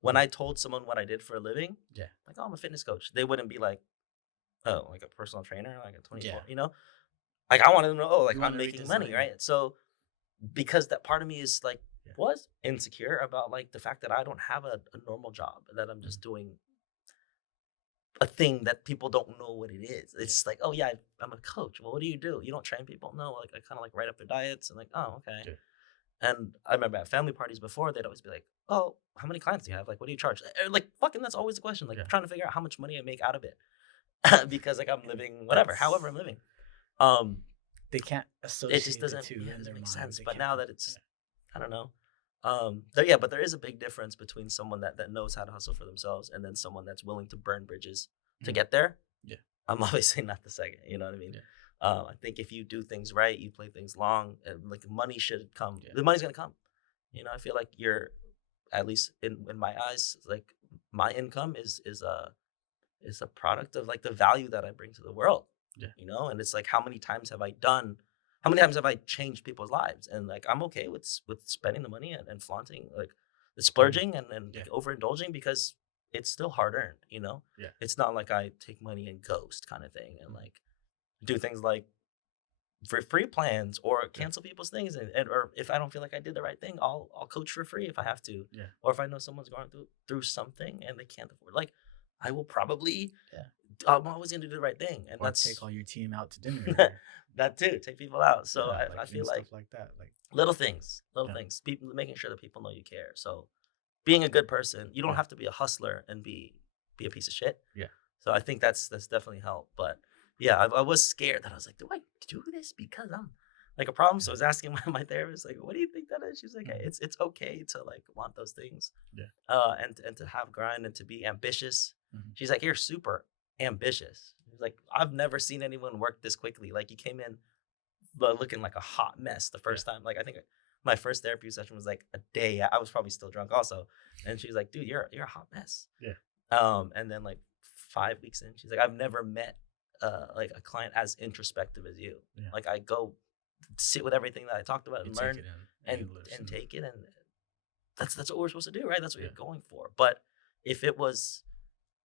when I told someone what I did for a living, Yeah. like, oh, I'm a fitness coach, they wouldn't be like, oh, like a personal trainer, like a Yeah. 24, like I wanted them to know, oh, like You want I'm to making money, redesign. right? So because that part of me is like Yeah. was insecure about like the fact that I don't have a normal job, that I'm Mhm. just doing a thing that people don't know what it is. Yeah. It's like, oh yeah, I'm a coach. Well, what do? You don't train people? No, like I kind of like write up their diets and like, oh okay. Yeah. And I remember at family parties before, they'd always be like, oh, how many clients do you have? Like, what do you charge? Like fucking, that's always the question. Like Yeah. trying to figure out how much money I make out of it because like I'm living whatever, however That's I'm living. Um, they can't it just associate the doesn't, two yeah, it in doesn't their make mind. sense. They But can't. now that Yeah. it's, I don't know. Yeah, but there is a big difference between someone that knows how to hustle for themselves and then someone that's willing to burn bridges to Mhm. get there. Yeah. I'm obviously not the second. You know what I mean? Yeah. I think if you do things right, you play things long, and like money should come. Yeah. The money's gonna come. I feel like you're, at least in my eyes, like my income is a product of like the value that I bring to the world. Yeah. And it's like how many times have I changed people's lives? And like I'm okay with spending the money and flaunting like the Mhm. splurging and Yeah. like overindulging because it's still hard earned. Yeah. It's not like I take money and ghost kind of thing and Mhm. like do things like for free plans or Yeah. cancel people's things and or if I don't feel like I did the right thing, I'll coach for free if I have to. Yeah. Or if I know someone's going through something and they can't afford, like I will probably, Yeah. I'm always going to do the right thing, and Or take that's all your team out to dinner. Or, that too. Take people out. So yeah, I like feel and stuff like like that. Like little yeah. things, people making sure that people know you care. So being a good person, you don't Yeah. have to be a hustler and be a piece of shit. Yeah. So I think that's definitely helped. But yeah, I was scared that I was like, do I do this because I'm like a problem? So I Yeah. was asking my therapist, like, what do you think that is? She's like, hey, Mhm. it's okay to like want those things, Yeah. and to have grind and to be ambitious. Mhm. She's like, you're super ambitious. She's like, I've never seen anyone work this quickly. Like you came in looking like a hot mess the Yeah. first time. Like I think my first therapy session was like a day. I was probably still drunk also, and she's like, dude, you're a hot mess. Yeah. And then like 5 weeks in, she's like, I've never met like a client as introspective as you. Yeah. Like I go sit with everything that I talked about You and take learn it in and and you and listen. take it, and that's what we're supposed to do, right? That's what Yeah. you're going for. But if it was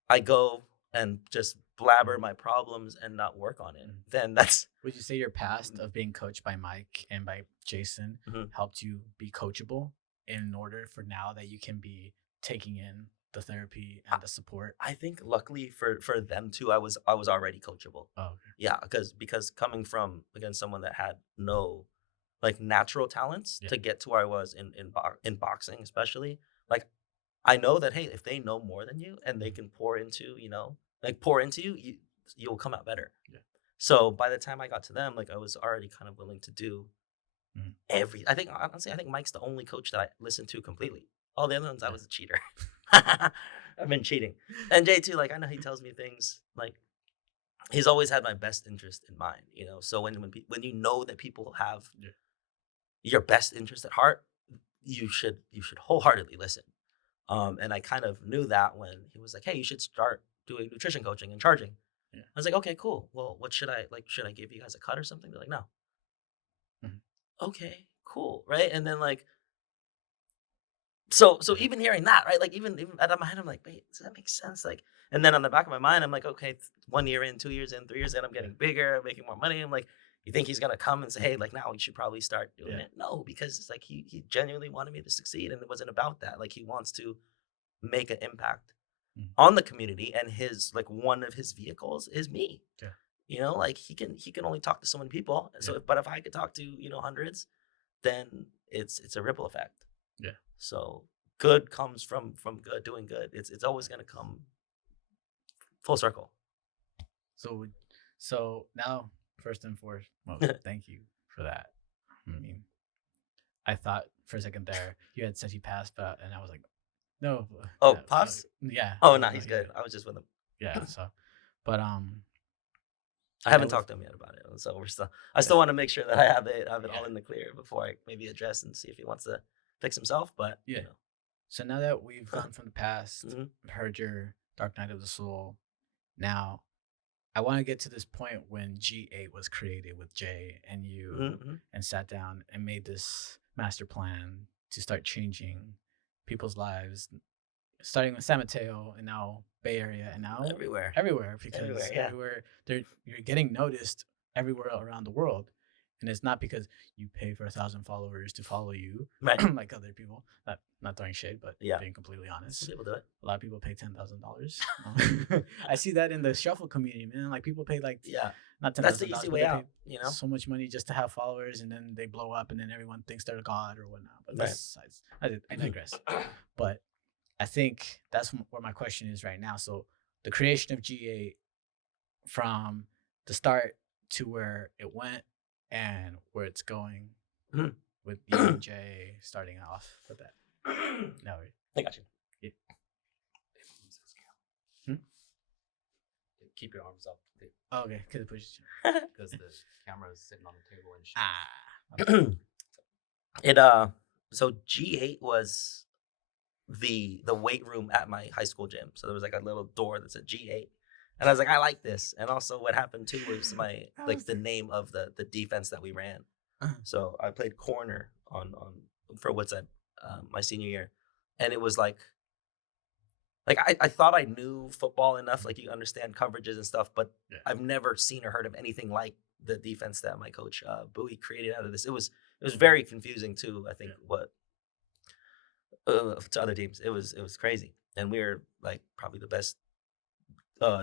I go and just blabber Mhm. my problems and not work on it, Mhm. then that's Would you say your past of being coached by Mike and by Jason Mhm. helped you be coachable in order for now that you can be taking in the therapy I and the support? I think luckily for them too, I was already coachable. Oh, okay. Yeah, because coming from again someone that had no like natural talents Yeah. to get to where I was in boxing especially, like I know that hey, if they know more than you and they Mhm. can pour into you, you'll come out better. Yeah. So by the time I got to them, like I was already kind of willing to do Mhm. I think honestly, I think Mike's the only coach that I listened to completely. All the other ones, I Yeah. was a cheater. I've been cheating. And Jay too, like I know he tells me things like he's always had my best interest in mind. So when you know that people have Yeah. your best interest at heart, you should wholeheartedly listen. And I kind of knew that when he was like, "Hey, you should start doing nutrition coaching and charging." Yeah. I was like, "Okay, cool. Well, what should I like? Should I give you guys a cut or something?" They're like, "No." Mhm. Okay, cool, right? And then like so Yeah. even hearing that, right? Like even out of my head, I'm like, wait, does that make sense? Like, and then on the back of my mind, I'm like, okay, 1 year in, 2 years in, 3 years in, I'm Yeah. getting bigger, I'm making more money. I'm like, you think he's gonna come and say, hey, like now you should probably start doing Yeah. it? No, because it's like he genuinely wanted me to succeed, and it wasn't about that. Like he wants to make an impact Mhm. on the community, and his like one of his vehicles is me. Yeah. Like he can only talk to so many people. Yeah. So, but if I could talk to hundreds, then it's a ripple effect. Yeah. So good comes from good doing good. It's always gonna come full circle. So, so now, first and foremost, thank you for that. I mean, I thought for a second there you had said he passed, but and I was like, no, Oh, no, Puffs? yeah, Oh I no, was he's like, yeah, good. I was just with him. yeah. So, but I I haven't was, talked to him yet about it. So I yeah, still want to make sure that I have it yeah, all in the clear before I maybe address and see if he wants to fix himself. But yeah. So now that we've gone from the past, Mhm, heard your Dark Night of the Soul, now I want to get to this point when G8 was created with Jay and mhm, you mhm. and sat down and made this master plan to start changing people's lives, starting with San Mateo and now Bay Area and now Everywhere. because Everywhere, yeah. everywhere you're getting noticed everywhere around the world. And it's not because you pay for 1,000 followers to follow you, Right. like other people. Not throwing shade, but Yeah. being completely honest. Some people do it. A lot of people pay $10,000. I see that in the shuffle community, man. Like people pay like Yeah. not That's the $10,000, easy but way they out, pay you know? so much money just to have followers, and then they blow up, and then everyone thinks they're God or whatnot. But Right. that's I digress. But I think that's where my question is right now. So the creation of G8 from the start to where it went and where it's going Mhm. with you and Jay starting off with that. No, I got you. yeah. Keep your arms up Oh, okay, because it pushes you. because the camera is sitting on the table and shit. So G8 was the weight room at my high school gym. So there was like a little door that said G8. And I was like, I like this. And also what happened too was my like the name of the defense that we ran. So I played corner on for my senior year. And it was like I thought I knew football enough, like you understand coverages and stuff, but Yeah. I've never seen or heard of anything like the defense that my coach Bowie created out of this. It was very confusing too. I think what to other teams, it was crazy, and we were like probably the best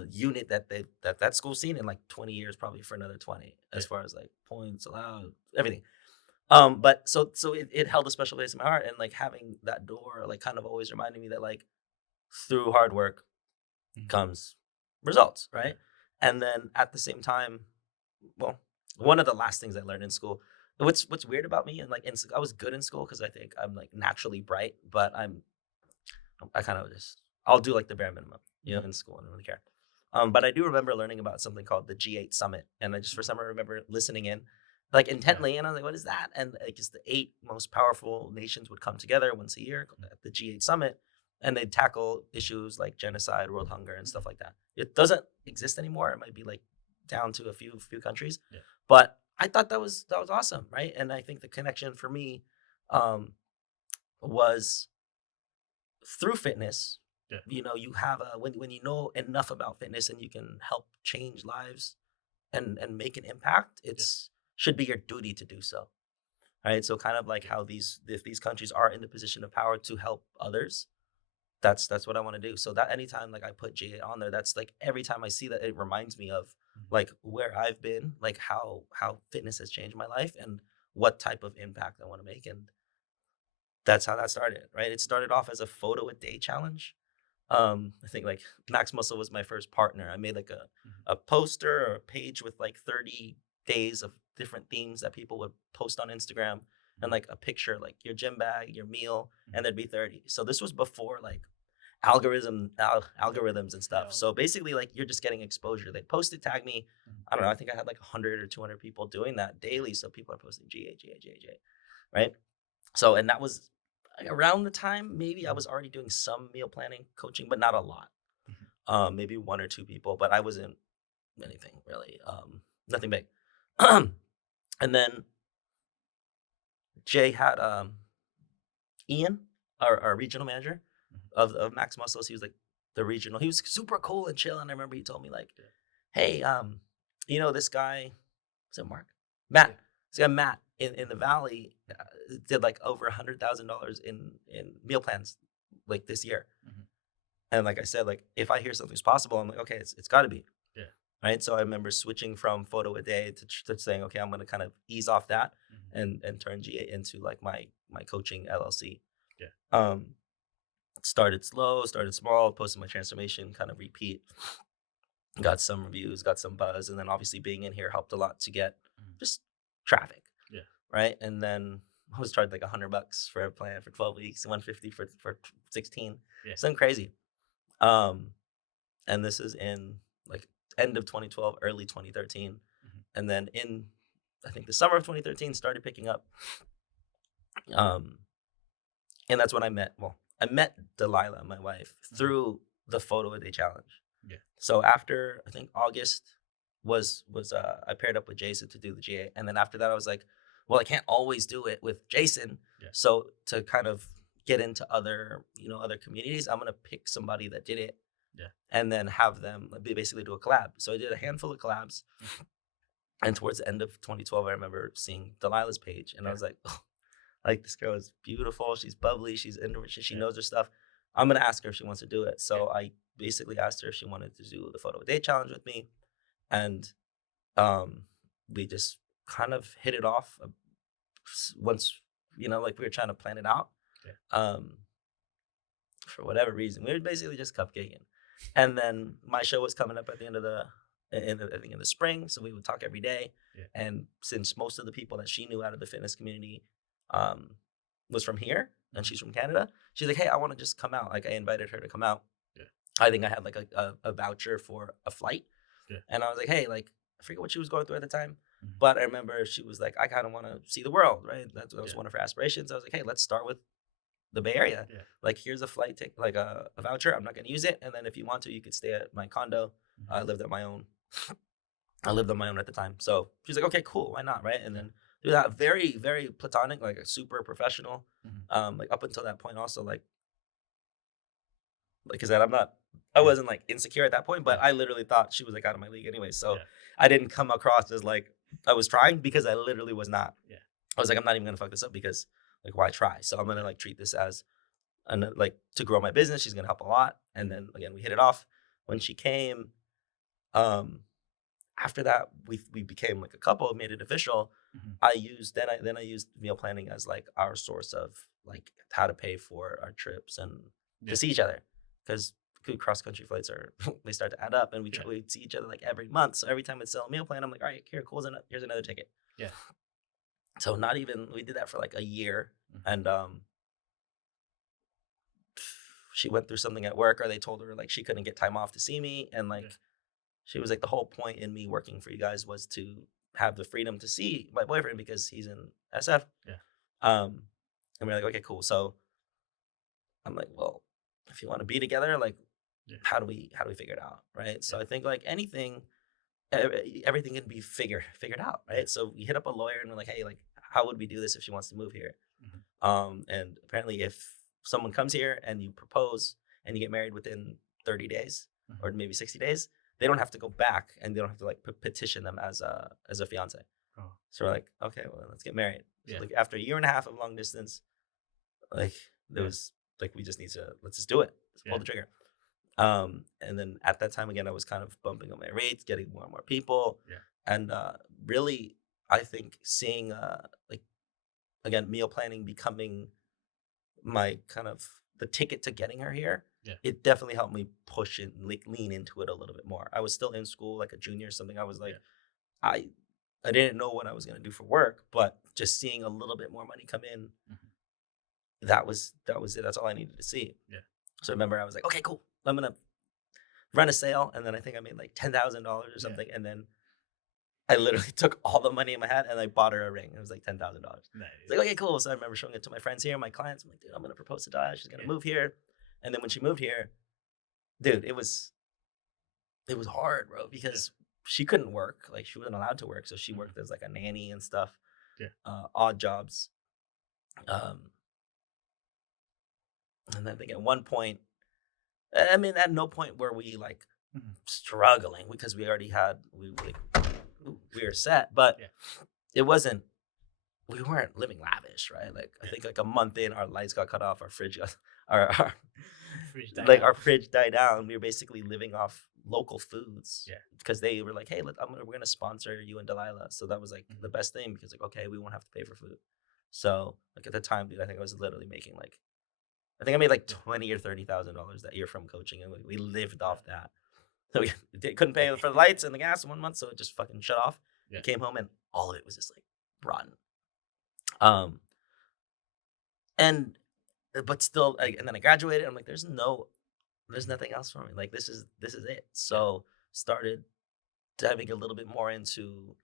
unit that school's seen in like 20 years, probably for another 20 as far as like points allowed, everything. But so it held a special place in my heart, and like having that door like kind of always reminded me that like through hard work comes results, right? And then at the same time, well, one of the last things I learned in school, what's weird about me, and like I was good in school because I think I'm like naturally bright, but I kind of just I'll do like the bare minimum, you know, in school. I don't really care. But I do remember learning about something called the G8 Summit, and I just for some reason remember listening in like intently, and I was like, "What is that?" And like, just the 8 most powerful nations would come together once a year at the G8 Summit, and they'd tackle issues like genocide, world hunger, and stuff like that. It doesn't exist anymore. It might be like down to a few countries, but I thought that was awesome, right? And I think the connection for me was through fitness. Yeah. You know, you have when you know enough about fitness and you can help change lives and make an impact, it's should be your duty to do so, right? So kind of like how if these countries are in the position of power to help others, that's what I want to do. So that anytime like I put G8 on there, that's like every time I see that, it reminds me of like where I've been, like how fitness has changed my life and what type of impact I want to make. And that's how that started, right? It started off as a photo a day challenge. I think like Max Muscle was my first partner. I made like a poster or a page with like 30 days of different themes that people would post on Instagram, and like a picture, like your gym bag, your meal, and there'd be 30. So this was before like algorithms and stuff. So basically like you're just getting exposure. They posted, tag me. I don't know. I think I had like 100 or 200 people doing that daily. So people are posting G8, right? So, and that was around the time, maybe I was already doing some meal planning coaching, but not a lot. Maybe 1 or 2 people, but I wasn't anything really, nothing big. And then Jay had Ian, our regional manager of Max Muscles. He was like the regional. He was super cool and chill. And I remember he told me like, "Hey, you know this guy? Is it Mark? Matt? This guy Matt in the Valley did like over $100,000 in meal plans like this year." And like I said, like if I hear something's possible, I'm like, okay, it's got to be. Right. So I remember switching from photo a day to saying, okay, I'm going to kind of ease off that and turn G8 into like my coaching LLC. Started slow, started small, posted my transformation, kind of repeat. Got some reviews, got some buzz, and then obviously being in here helped a lot to get just traffic. Right. And then I was charged like $100 for a plan for 12 weeks, 150 for 16. Something crazy. And this is in like end of 2012, early 2013. And then in I think the summer of 2013 started picking up. And that's when I met Delilah, my wife, through the photo a day challenge. So after I think August was I paired up with Jason to do the G8, and then after that I was like, well, I can't always do it with Jason. Yeah. So to kind of get into other communities, I'm gonna pick somebody that did it, Yeah. and then have them basically do a collab. So I did a handful of collabs, and towards the end of 2012, I remember seeing Delilah's page, and I Yeah. was like, oh, like this girl is beautiful. She's bubbly. She's interested. She Yeah. knows her stuff. I'm gonna ask her if she wants to do it. So I basically asked her if she wanted to do the photo a day challenge with me, and we just kind of hit it off once, like we were trying to plan it out. Yeah. For whatever reason, we were basically just cupcaking, and then my show was coming up at the end of I think in the spring, so we would talk every day. Yeah. And since most of the people that she knew out of the fitness community um, was from here, and she's from Canada, she's like, "Hey, I want to just come out." Like I invited her to come out. Yeah. I think I had like a voucher for a flight, Yeah. and I was like, "Hey, like I forget what she was going through at the time, Mhm. but I remember she was like, I kind of want to see the world, right? That was Yeah. one of her aspirations. I was like, hey, let's start with the Bay Area. Yeah. Like, here's a flight ticket, like a voucher. I'm not going to use it, and then if you want to, you could stay at my condo. I lived on my own. I lived on my own at the time. So she's like, okay, cool, why not, right? And then do that, very, very platonic, like a super professional. Like up until that point, also like I said, I wasn't like insecure at that point, but I literally thought she was like out of my league anyway. So I didn't come across as like I was trying, because I literally was not. Yeah. I was like, I'm not even gonna fuck this up, because like why try? So I'm gonna like treat this as like to grow my business. She's gonna help a lot. And then again, we hit it off when she came. After that, we became like a couple, made it official. I used meal planning as like our source of like how to pay for our trips and to see each other, because cross country flights they start to add up, and we see each other like every month. So every time we sell a meal plan, I'm like, all right, here, cool, here's another ticket. Yeah. So we did that for like a year, and she went through something at work, or they told her like she couldn't get time off to see me, and like she was like, the whole point in me working for you guys was to have the freedom to see my boyfriend, because he's in SF. Yeah. And we're like, okay, cool. So I'm like, well, if you want to be together, like, how do we figure it out, right? So I think like anything, everything can be figured out, right? So we hit up a lawyer, and we're like, hey, like, how would we do this if she wants to move here? And apparently, if someone comes here and you propose and you get married within 30 days or maybe 60 days, they don't have to go back, and they don't have to like petition them as a fiance. So we're like, okay, well, let's get married. So like after a year and a half of long distance, like there was like, we just need to, let's just do it. Let's pull the trigger. And then at that time, again, I was kind of bumping up my rates, getting more and more people. And really, I think seeing like, again, meal planning becoming my kind of the ticket to getting her here. It definitely helped me push and lean into it a little bit more. I was still in school, like a junior or something. I was like, I didn't know what I was going to do for work, but just seeing a little bit more money come in, that was it. That's all I needed to see. So I remember I was like, okay, cool. I'm going to run a sale. And then I think I made like $10,000 or something. And then I literally took all the money in my hat and I bought her a ring. It was like $10,000. Nice. It's like, okay, cool. So I remember showing it to my friends here, my clients. I'm like, dude, I'm going to propose to Daya. She's going to move here. And then when she moved here, dude, it was hard, bro, because she couldn't work. Like, she wasn't allowed to work. So she worked as like a nanny and stuff, odd jobs. And I think at one point, I mean, at no point were we like struggling, because we already had, we were set, but it wasn't, we weren't living lavish, right? Like, I think like a month in, our lights got cut off, our fridge got, our fridge died down. We were basically living off local foods, because they were like, hey, we're gonna sponsor you and Delilah. So that was like the best thing, because like, okay, we won't have to pay for food. So like at the time, dude, I think I was literally making like, I think I made like $20,000 or $30,000 that year from coaching, and we lived off that. So we couldn't pay for the lights and the gas in 1 month, so it just fucking shut off. We came home, and all of it was just like rotten. But still, and then I graduated. I'm like, there's nothing else for me. Like, this is it. So started diving a little bit more into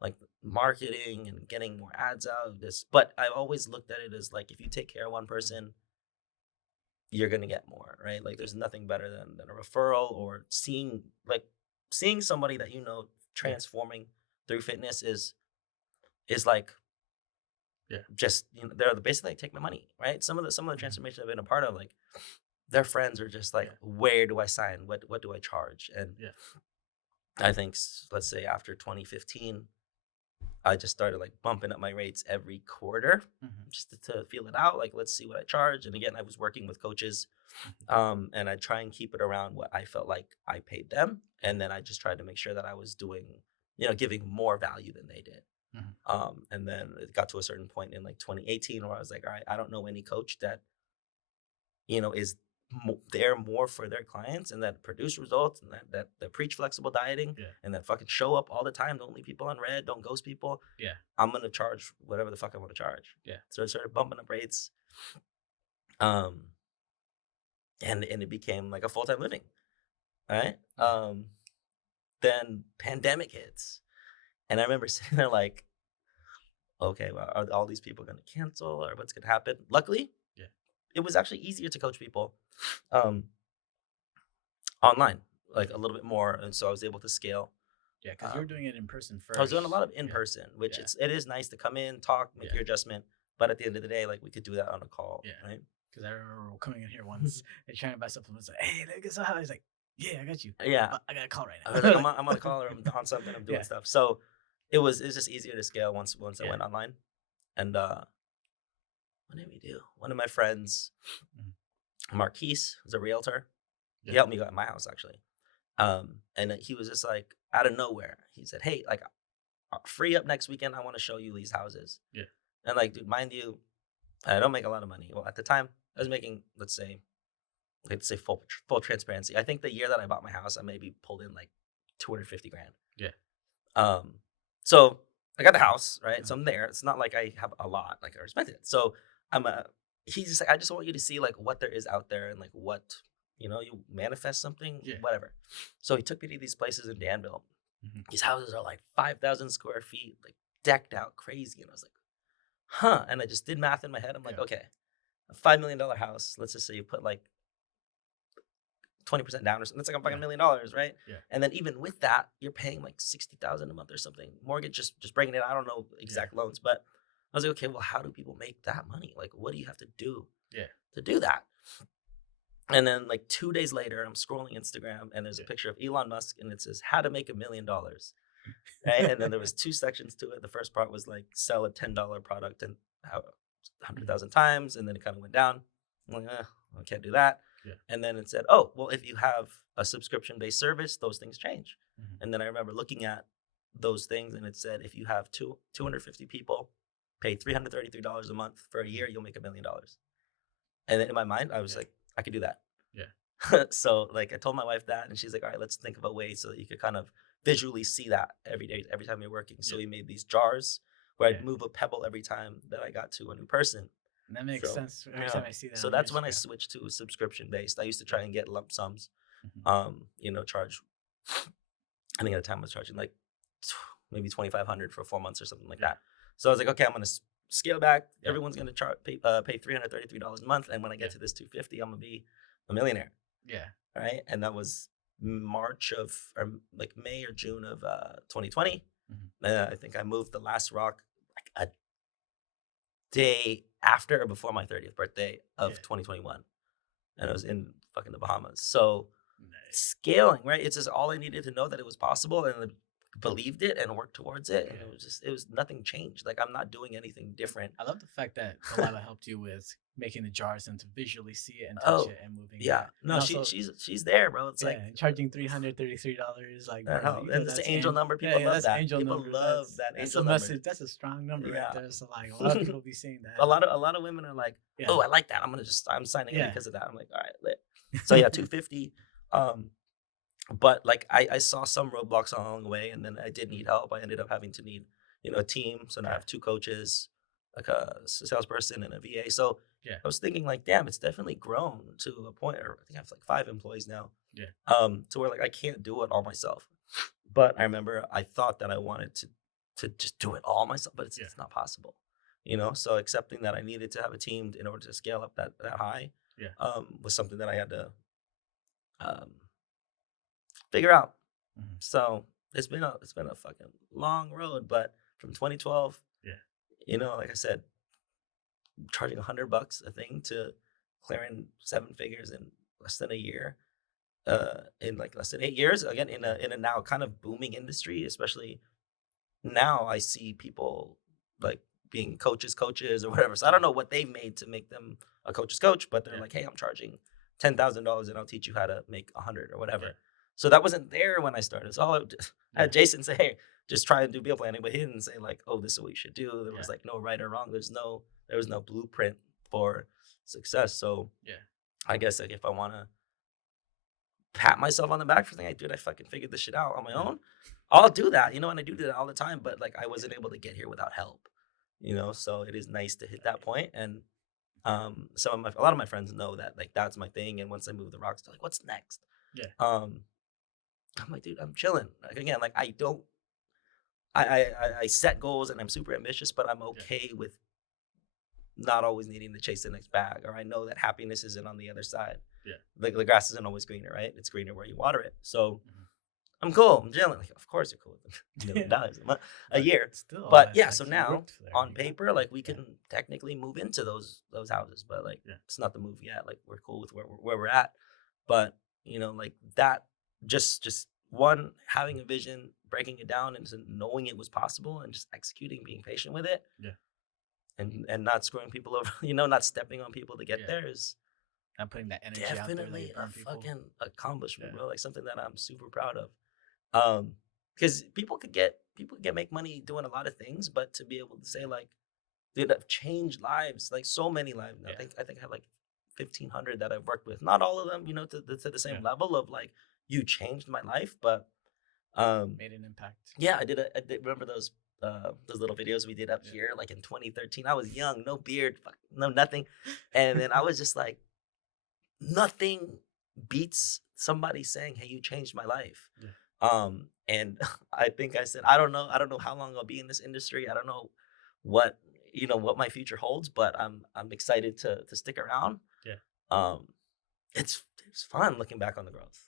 like marketing and getting more ads out of this. But I always looked at it as like, if you take care of one person, you're gonna get more, right? Like, there's nothing better than a referral, or seeing somebody that transforming through fitness is like just they're basically like, take my money, right? Some of the transformation I've been a part of, like their friends are just like, where do I sign? What do I charge? And I think let's say after 2015, I just started like bumping up my rates every quarter just to feel it out. Like, let's see what I charge. And again, I was working with coaches, and I try and keep it around what I felt like I paid them. And then I just tried to make sure that I was doing, giving more value than they did. And then it got to a certain point in like 2018 where I was like, all right, I don't know any coach that, is there more for their clients and that produce results and that preach flexible dieting and that fucking show up all the time. Don't leave people on red. Don't ghost people. I'm going to charge whatever the fuck I want to charge. So I started bumping up rates. And it became like a full-time living. All right. Then pandemic hits. And I remember sitting there like, okay, well, are all these people going to cancel or what's going to happen? Luckily, it was actually easier to coach people online, like a little bit more. And so I was able to scale. Yeah, because you were doing it in person first. I was doing a lot of in person, which it is nice to come in, talk, make your adjustment. But at the end of the day, like we could do that on a call, right? Because I remember coming in here once and trying to buy supplements. Like, hey, look at so how he's like, yeah, I got you. Yeah, I got a call right now. I was like, I'm on a call or I'm on something. I'm doing stuff. So it was just easier to scale once I went online. And what did we do? One of my friends, Marquise, was a realtor. He helped me at my house actually. And he was just like out of nowhere. He said, "Hey, like, free up next weekend. I want to show you these houses." And like, dude, mind you, I don't make a lot of money. Well, at the time, I was making, let's say full transparency. I think the year that I bought my house, I maybe pulled in like 250 grand. So I got the house, right? So I'm there. It's not like I have a lot, like I respect it. So he's just like, I just want you to see like what there is out there and like what, you manifest something, whatever. So he took me to these places in Danville. These houses are like 5,000 square feet, like decked out crazy. And I was like, huh. And I just did math in my head. I'm like, okay, a $5 million house. Let's just say you put like 20% down or something. That's like a fucking $1 million, right? And then even with that, you're paying like $60,000 a month or something. Mortgage, just breaking it. I don't know exact loans, but I was like, okay, well, how do people make that money? Like, what do you have to do to do that? And then like 2 days later, I'm scrolling Instagram and there's a picture of Elon Musk and it says how to make $1 million. Right? And then there was 2 sections to it. The first part was like sell a $10 product and how 100,000 times, and then it kind of went down. I'm like, I can't do that. And then it said, oh, well, if you have a subscription-based service, those things change. And then I remember looking at those things and it said, if you have 250 people pay $333 a month for a year, you'll make $1 million. And then in my mind, I was like, I could do that. So like I told my wife that, and she's like, all right, let's think about ways so that you could kind of visually see that every day, every time you're working. So we made these jars where I'd move a pebble every time that I got to a new person. And that makes sense every time I see that. So that's when I switched to subscription based. I used to try and get lump sums, charge. I think at the time I was charging like maybe $2,500 for 4 months or something like that. So I was like, okay, I'm going to scale back. Everyone's going to pay $333 a month. And when I get to this 250, I'm going to be a millionaire. Right. And that was May or June of 2020. I think I moved the last rock like a day after or before my 30th birthday of 2021. And I was in fucking the Bahamas. So scaling, right? It's just all I needed to know that it was possible, and I believed it and worked towards it. And it was nothing changed. Like I'm not doing anything different. I love the fact that Delilah helped you with making the jars and to visually see it and touch it and moving it. No, also, she's there, bro. It's like charging $333, like and it's an angel number. People love that. People love that angel number. Message. That's a strong number right there. So like a lot of people be seeing that. A lot of women are like, oh, I like that. I'm signing it because of that. I'm like, all right, lit. So 250. But like I saw some roadblocks along the way, and then I did need help. I ended up having to need a team. So now I have 2 coaches, like a salesperson and a VA. So I was thinking like, damn, it's definitely grown to a point. Or I think I have like 5 employees now. To where like I can't do it all myself. But I remember I thought that I wanted to just do it all myself, but it's not possible. So accepting that I needed to have a team in order to scale up that high was something that I had to figure out. So it's been a fucking long road, but from 2012, like I said, charging $100 a thing to clearing 7 figures in less than a year, in like less than 8 years. Again, in a now kind of booming industry, especially now, I see people like being coaches or whatever. So I don't know what they made to make them a coach's coach, but they're Yeah. like, hey, I'm charging $10,000 and I'll teach you how to make 100 or whatever. Yeah. So that wasn't there when I started. So I Yeah. had Jason say, hey, just try and do meal planning, but he didn't say like, oh, this is what you should do. There was Yeah. like no right or wrong. There was no blueprint for success. So Yeah. I guess like if I want to pat myself on the back for saying, hey, dude, I fucking figured this shit out on my Yeah. own, I'll do that, and I do that all the time. But like, I wasn't able to get here without help, So it is nice to hit that point, and a lot of my friends know that like that's my thing. And once I move the rocks, they're like, "What's next?" Yeah. I'm like, dude, I'm chilling. Like again, like I don't, I set goals and I'm super ambitious, but I'm okay with not always needing to chase the next bag, or I know that happiness isn't on the other side. Yeah. Like the grass isn't always greener, right? It's greener where you water it. So Mhm. I'm cool. I'm chilling. Like, of course you're cool. $1 a But year. still, But it's yeah, like so you now worked there, on you got paper, there. like we Yeah. can technically move into those houses, but like Yeah. it's not the move yet. Like we're cool with where we're at. But like that, just one, having a vision, breaking it down into knowing it was possible and just executing, being patient with it. Yeah. And not screwing people over, not stepping on people to get Yeah. there is Not putting that energy out there that definitely you a burn people. fucking accomplishment, Yeah. bro. Like something that I'm super proud of. Because people could make money doing a lot of things, but to be able to say like, dude, I've changed lives, like so many lives. Yeah. I think I have like 1,500 that I've worked with. Not all of them, to the same Yeah. level of like you changed my life, but Made an impact. yeah, I did remember those little videos we did up Yeah. here like in 2013. I was young, no beard, no nothing, and then I was just like, nothing beats somebody saying, "Hey, you changed my life." Yeah. And I think I said, I don't know how long I'll be in this industry. I don't know what what my future holds, but I'm excited to stick around. Yeah. It's fun looking back on the growth,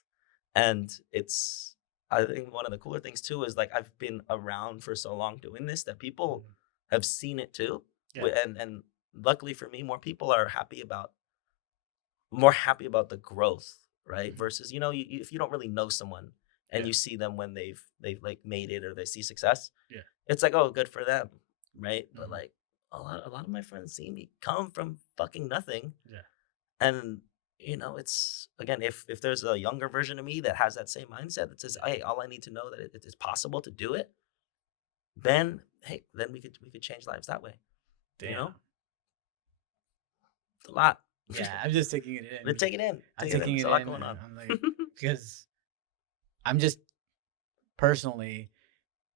and it's, I think one of the cooler things too is like I've been around for so long doing this that people Mhm. have seen it too. Yeah. And luckily for me, more people are happy about the growth, right? Mhm. Versus, if you don't really know someone and Yeah. you see them when they've like made it or they see success, Yeah. it's like, oh, good for them, right? But Mhm. like a lot of my friends see me come from fucking nothing, Yeah. and it's, again, if there's a younger version of me that has that same mindset that says, hey, all I need to know that it is possible to do it, then hey, then we could change lives that way. Damn. It's a lot. Yeah, I'm just taking it in. But take it in. I'm Take it in. taking There's it a lot in, going and on. I'm like, because I'm just personally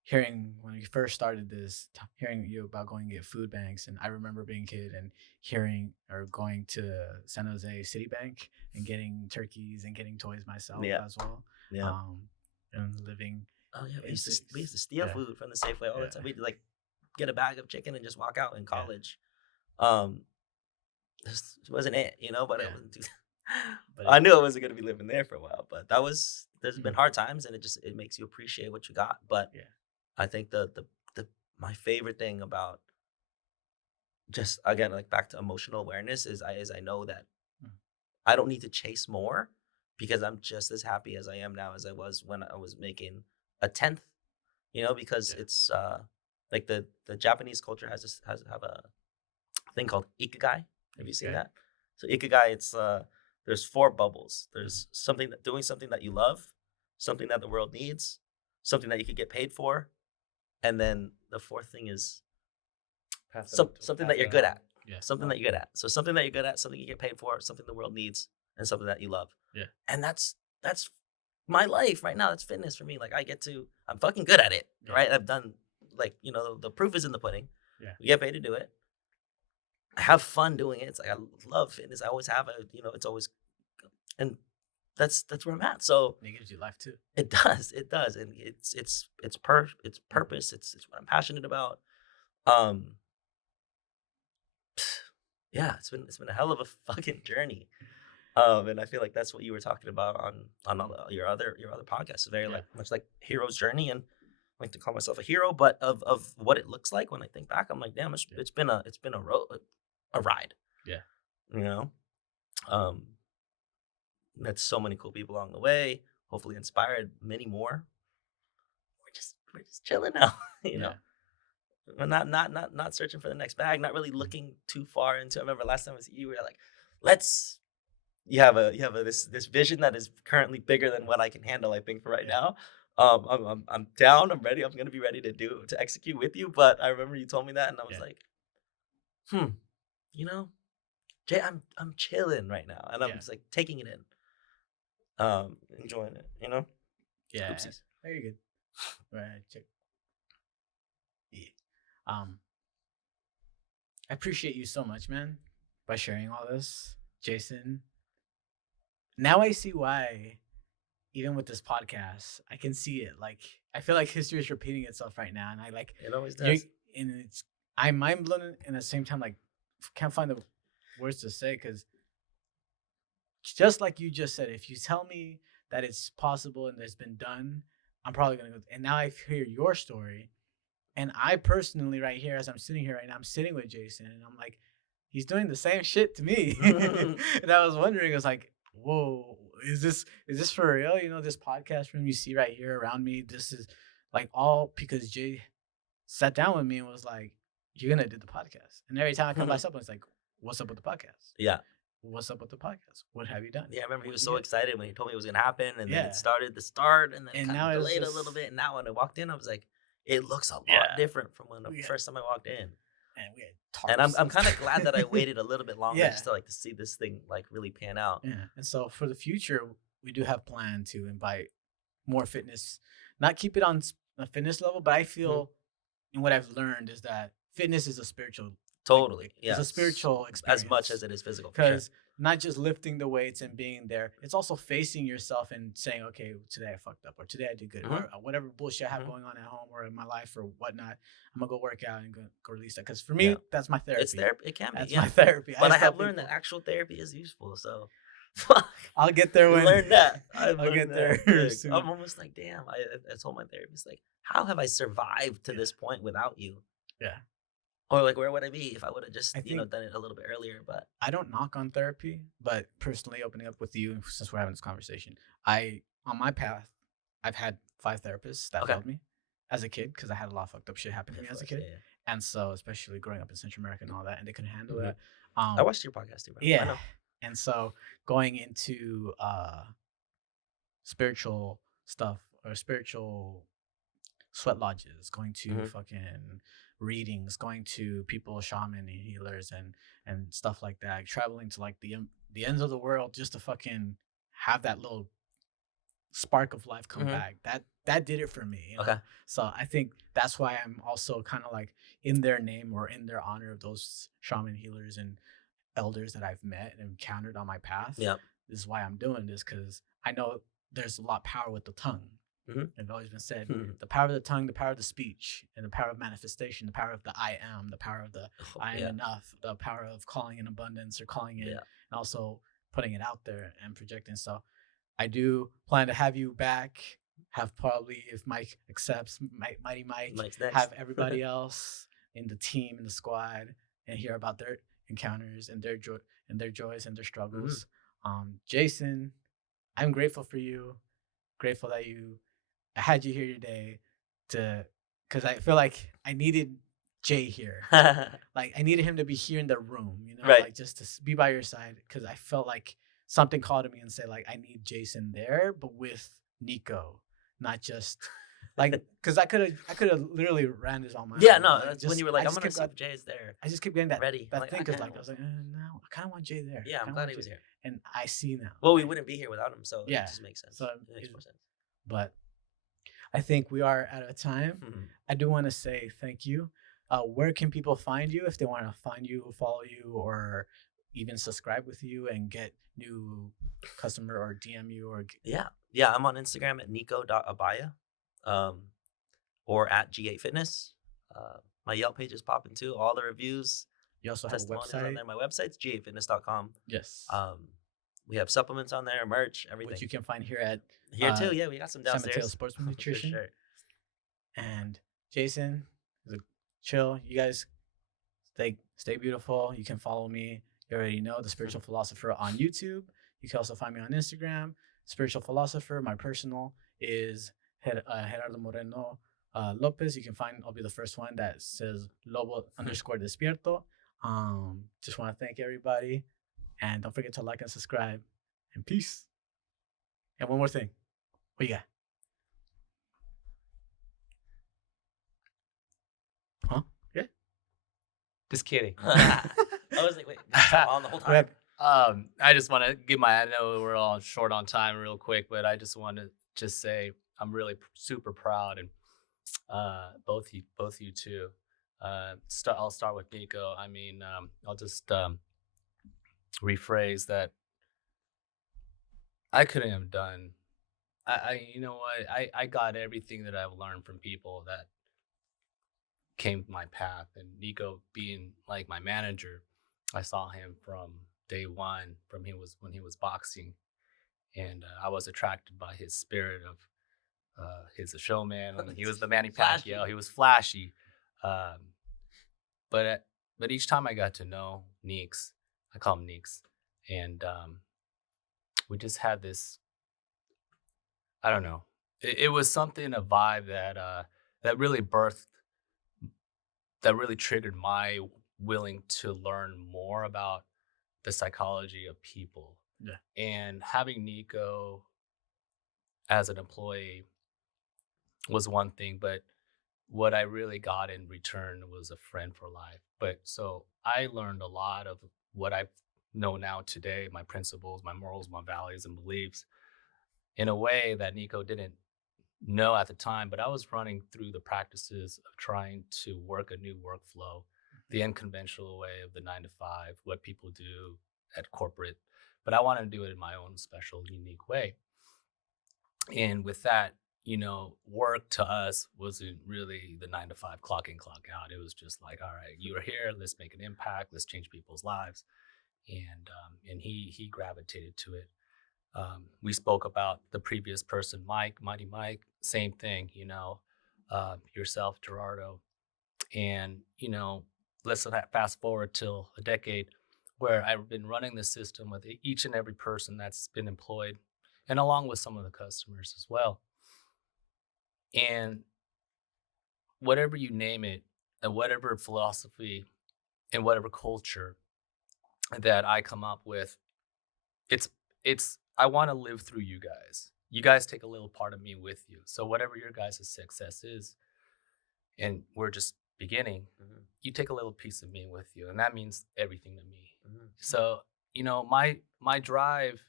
hearing when you first started this, hearing you about going to get food banks, and I remember being a kid and hearing or going to San Jose City Bank and getting turkeys and getting toys myself Yeah. as well. Yeah. And living. Oh yeah, we in used to cities. steal Yeah. food from the Safeway all the Yeah. time. We'd like get a bag of chicken and just walk out in college. This wasn't it, but it Yeah. wasn't too. But I knew I wasn't gonna be living there for a while, but there's been Mhm. hard times, and it makes you appreciate what you got. But Yeah. I think the my favorite thing about, just again, like back to emotional awareness, is I know that Mhm. I don't need to chase more, because I'm just as happy as I am now as I was when I was making a tenth. Because Yeah. it's like the Japanese culture have a thing called ikigai. Have you seen Okay. that? So ikigai, it's there's 4 bubbles. There's doing something that you love, something that the world needs, something that you could get paid for, and then the fourth thing is something that you're good at. Yeah. Something that you're good at. So something that you're good at, something you get paid for, something the world needs, and something that you love. Yeah. And that's my life right now. That's fitness for me. Like I'm fucking good at it, Yeah. right? I've done, like, the proof is in the pudding. Yeah. We get paid to do it. I have fun doing it. It's like I love fitness. I always have it's always, and that's where I'm at. So And it gives you life too. it does, and it's purpose. It's what I'm passionate about. Yeah, it's been a hell of a fucking journey. And I feel like that's what you were talking about on all your other podcasts. It's very Yeah. much like hero's journey, and I like to call myself a hero, but of what it looks like when I think back, I'm like, damn, it's been a road, a ride. Yeah. You know, met so many cool people along the way. Hopefully, inspired many more. We're just chilling now. You know, we're not searching for the next bag. Not really looking too far into. I remember last time I was you were like, let's. You have this vision that is currently bigger than what I can handle. I think for right now. I'm down. I'm ready. I'm gonna be ready to execute with you. But I remember you told me that, and I was like, you know, Jay, I'm chilling right now, and I'm just like taking it in, enjoying it. You know. Yeah. Oopsies. Very good. Right. Check. Yeah. I appreciate you so much, man, by sharing all this, Jason. Now I see why, even with this podcast, I can see it. Like, I feel like history is repeating itself right now, and I like it always does. And I'm mind blown, and at the same time, like, can't find the words to say, because just like you just said, if you tell me that it's possible and it's been done, I'm probably gonna go. And now I hear your story, and I personally, right here, as I'm sitting here right now, I'm sitting with Jason, and I'm like, he's doing the same shit to me. And I was wondering, I was like, whoa, is this for real? You know, this podcast room you see right here around me, this is like all because Jay sat down with me and was like, you're gonna do the podcast. And every time I come by something, it's like, what's up with the podcast? Yeah. What's up with the podcast? What have you done? Yeah, I remember he was so excited when he told me it was gonna happen, and then it started and then And kind now of it's delayed a just- little bit. And now when I walked in, I was like, it looks a lot different from when the first time I walked in. And we had And tarps. I'm kind of glad that I waited a little bit longer Yeah. just to like to see this thing like really pan out. Yeah. And so for the future, we do have planned to invite more fitness, not keep it on a fitness level, but I feel and what I've learned is that fitness is a spiritual Totally. Yeah. It's a spiritual experience. As much as it is physical. Because not just lifting the weights and being there, it's also facing yourself and saying, okay, today I fucked up, or today I did good, or whatever bullshit I have going on at home or in my life or whatnot. I'm gonna go work out and go release that. Because for me, that's my therapy. It's therapy. It can be. That's my therapy. But I have learned that actual therapy is useful. So I'll get there when learn that. I'll get there soon. I'm almost like, damn. I told my therapist, like, how have I survived to this point without you? Yeah. Or like, where would I be if I would have just done it a little bit earlier? But I don't knock on therapy, but personally, opening up with you since we're having this conversation, on my path, I've had 5 therapists that failed me as a kid because I had a lot of fucked up shit happen to me as a kid. Yeah. And so, especially growing up in Central America and all that, and they couldn't handle that. I watched your podcast too, bro. Yeah. I know. And so, going into spiritual stuff or spiritual sweat lodges, going to fucking readings, going to people, shaman and healers and stuff like that, traveling to like the ends of the world just to fucking have that little spark of life come back. That did it for me. You know? Okay. So I think that's why I'm also kind of like in their name or in their honor of those shaman healers and elders that I've met and encountered on my path. Yeah. This is why I'm doing this, because I know there's a lot of power with the tongue. It's always been said, the power of the tongue, the power of the speech, and the power of manifestation, the power of the I am, the power of the I am enough, the power of calling in abundance or calling in and also putting it out there and projecting. So I do plan to have you back, have probably, if Mike accepts, Mighty Mike, have everybody else in the team, in the squad, and hear about their encounters and their joy and their joys and their struggles. Jason, I'm grateful for you. Grateful that I had you here today because I feel like I needed Jay here. Like I needed him to be here in the room, you know, like just to be by your side, because I felt like something called to me and said like I need Jason there, but with Nico, not just like because I could have literally ran this on my own. No, like, that's when you were like, I'm gonna see if Jay's there. I just kept getting that ready. that like, thing because like I was like, no, I kind of want Jay there. Yeah, I'm glad he was here. And I see now. Well, we wouldn't be here without him, so it just makes sense. So it makes more sense. But I think we are out of time. I do want to say thank you. Where can people find you if they want to find you, follow you, or even subscribe with you and get new customer or DM you or I'm on Instagram at Nico.Abaya, or at G8Fitness. My Yelp page is popping too. All the reviews. You also have a website on there. My website's G8Fitness.com. Yes. We have supplements on there, merch, everything. Which you can find here at too. Yeah, we got some downstairs. San Mateo Sports Nutrition. For sure. And Jason, chill. You guys stay Stay beautiful. You can follow me. You already know the Spiritual Philosopher on YouTube. You can also find me on Instagram. Spiritual Philosopher. My personal is Gerardo Moreno Lopez. You can find. I'll be the first one that says Lobo underscore Despierto. Just want to thank everybody, and don't forget to like and subscribe. And peace. And one more thing. What you got? Huh? Yeah. Just kidding. I was like, wait, on the whole time. I just want to give I know we're all short on time real quick, but I just want to just say I'm really super proud, and both you two. I'll start with Nico. I mean, I'll just rephrase that. I couldn't have done. You know what? I got everything that I've learned from people that came my path, and Nico being like my manager, I saw him from day one, when he was boxing, and I was attracted by his spirit of he's a showman. And he was the Manny Pacquiao. He was flashy, um, but each time I got to know Neeks, I call him Neeks, and we just had this. I don't know. It was something, a vibe that really triggered my willing to learn more about the psychology of people. Yeah. And having Nico as an employee was one thing, but what I really got in return was a friend for life. But so I learned a lot of what I know now today, my principles, my morals, my values, and beliefs, in a way that Nico didn't know at the time. But I was running through the practices of trying to work a new workflow, the unconventional way of the 9 to 5, what people do at corporate. But I wanted to do it in my own special, unique way. And with that, work to us wasn't really the 9 to 5 clock in, clock out. It was just like, all right, you are here, let's make an impact, let's change people's lives. And he gravitated to it. We spoke about the previous person, Mighty Mike, same thing, yourself, Gerardo. And, let's fast forward till a decade where I've been running the system with each and every person that's been employed, and along with some of the customers as well. And whatever you name it, and whatever philosophy and whatever culture that I come up with, it's I want to live through you guys. You guys take a little part of me with you. So whatever your guys' success is, and we're just beginning, you take a little piece of me with you, and that means everything to me. So my drive,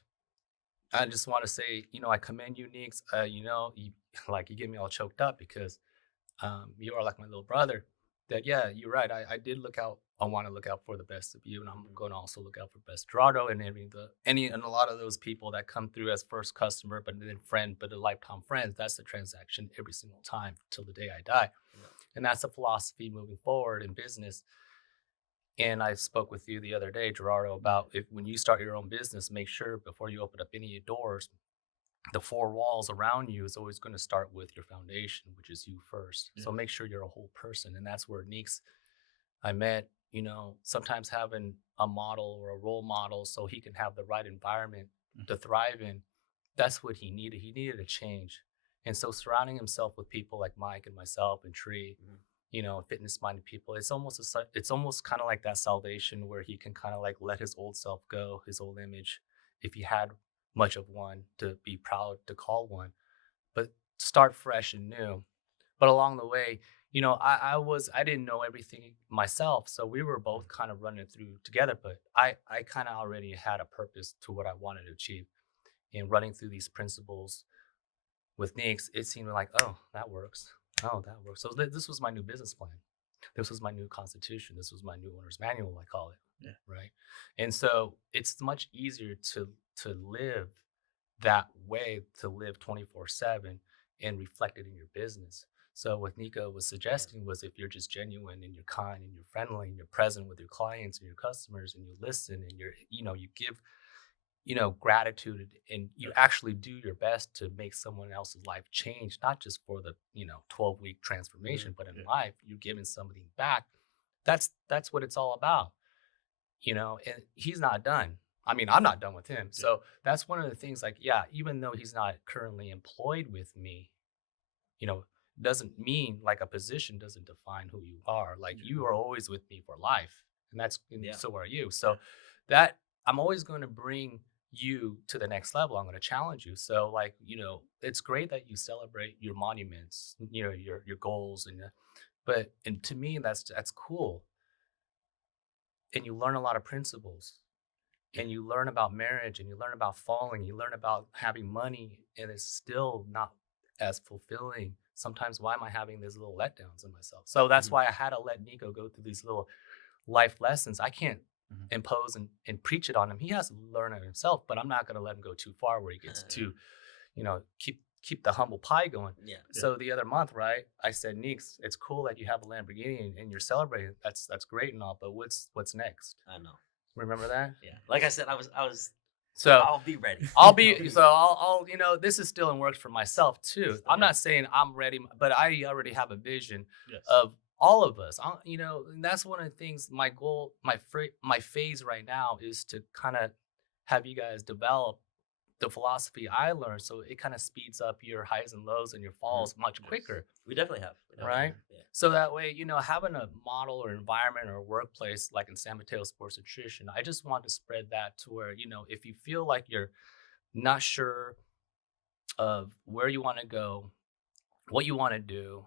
I just want to say, I commend you, Neeks. You get me all choked up because you are like my little brother. That, yeah, you're right. I did look out. I want to look out for the best of you, and I'm going to also look out for best Gerardo and and a lot of those people that come through as first customer, but then friend, but a lifetime friends. That's the transaction every single time till the day I die, and that's a philosophy moving forward in business. And I spoke with you the other day, Gerardo, about when you start your own business, make sure before you open up any doors, the 4 walls around you is always going to start with your foundation, which is you first. Yeah. So make sure you're a whole person. And that's where Neeks, I met, sometimes having a model or a role model so he can have the right environment to thrive in. That's what he needed. He needed a change. And so surrounding himself with people like Mike and myself and Tree, fitness-minded people, it's almost kind of like that salvation where he can kind of like let his old self go, his old image, if he had much of one, to be proud to call one, but start fresh and new. But along the way, I didn't know everything myself, so we were both kind of running through together, but I kind of already had a purpose to what I wanted to achieve. And running through these principles with Neeks, it seemed like, oh, that works. Oh, that works. So this was my new business plan. This was my new constitution. This was my new owner's manual, I call it. Yeah. Right. And so it's much easier to live that way, to live 24/7 and reflect it in your business. So what Nico was suggesting was, if you're just genuine and you're kind and you're friendly and you're present with your clients and your customers and you listen and you give gratitude, and you actually do your best to make someone else's life change, not just for the 12-week transformation, but in life, you're giving somebody back. that's what it's all about, and he's not done. I mean, I'm not done with him. So that's one of the things, like, yeah, even though he's not currently employed with me, you know, doesn't mean, like, a position doesn't define who you are. Like, you are always with me for life, and so are you. So that I'm always going to bring you to the next level. I'm going to challenge you. So, like, it's great that you celebrate your monuments, your goals, and to me, that's cool. And you learn a lot of principles, and you learn about marriage, and you learn about falling, you learn about having money, and it's still not as fulfilling. Sometimes, why am I having these little letdowns in myself? So that's why I had to let Nico go through these little life lessons. I can't impose and preach it on him. He has to learn it himself, but I'm not going to let him go too far where he gets too, keep the humble pie going. So the other month, right, I said, Neeks, it's cool that you have a Lamborghini and you're celebrating. That's great and all, but what's next? I know. Remember that? Yeah. Like I said, I was. So I'll be ready. I'll this is still in works for myself too. I'm not saying I'm ready, but I already have a vision of all of us. And that's one of the things. My goal, my phase right now is to kind of have you guys develop the philosophy I learned, so it kind of speeds up your highs and lows and your falls much quicker. We definitely have. Right? Yeah. So that way, having a model or environment or a workplace like in San Mateo Sports Nutrition, I just want to spread that to where, if you feel like you're not sure of where you want to go, what you want to do,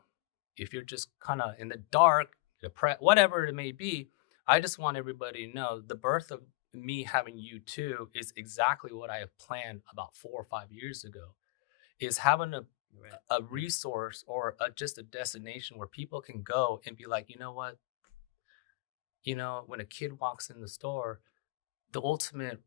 if you're just kind of in the dark, depressed, whatever it may be, I just want everybody to know the birth of me having you too is exactly what I have planned about 4 or 5 years ago, is having a resource or just a destination where people can go and be like, you know what? When a kid walks in the store, the ultimate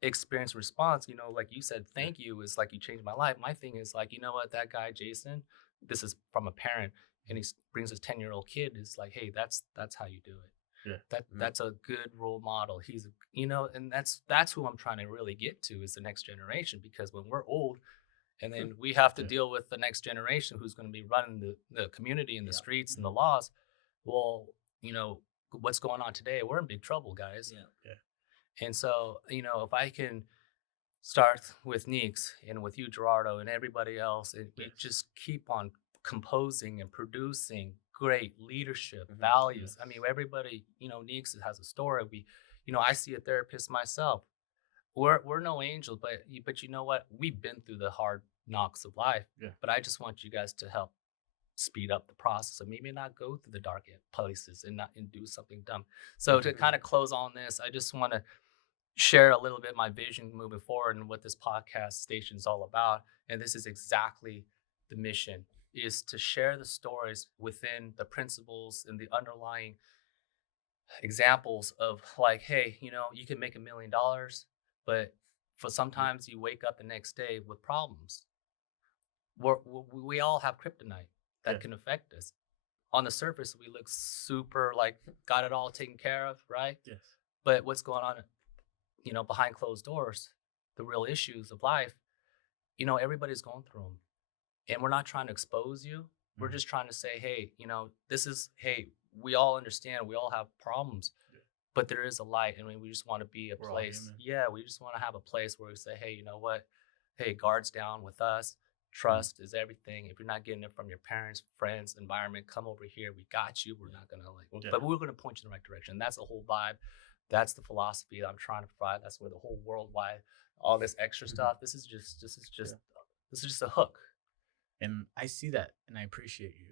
experience response, like you said, thank you, is like, you changed my life. My thing is like, you know what, that guy, Jason, this is from a parent, and he brings his 10-year-old kid, is like, hey, that's how you do it. That's a good role model. He's, and that's who I'm trying to really get to, is the next generation, because when we're old, and then we have to deal with the next generation who's going to be running the community and the streets and the laws. Well, what's going on today, we're in big trouble, guys. And so, if I can start with Neeks and with you, Gerardo, and everybody else, and we just keep on composing and producing great leadership values. I mean, everybody, Neeks has a story. I see a therapist myself. We're no angels, but you know what? We've been through the hard knocks of life. But I just want you guys to help speed up the process, and maybe not go through the dark places and do something dumb. So to kind of close on this, I just want to share a little bit my vision moving forward and what this podcast station is all about. And this is exactly the mission, is to share the stories within the principles and the underlying examples of, like, hey, you can make $1 million, but for sometimes you wake up the next day with problems. We all have kryptonite that can affect us. On the surface, we look super like got it all taken care of, right? Yes. But what's going on, behind closed doors, the real issues of life, everybody's going through them. And we're not trying to expose you. We're just trying to say, hey, we all understand, we all have problems, but there is a light, and we just want to be a place. We just want to have a place where we say, hey, you know what? Hey, guards down with us. Trust is everything. If you're not getting it from your parents, friends, environment, come over here. We got you. We're not going to but we're going to point you in the right direction. That's the whole vibe. That's the philosophy that I'm trying to provide. That's where the whole worldwide, all this extra stuff. This is just a hook. And I see that, and I appreciate you.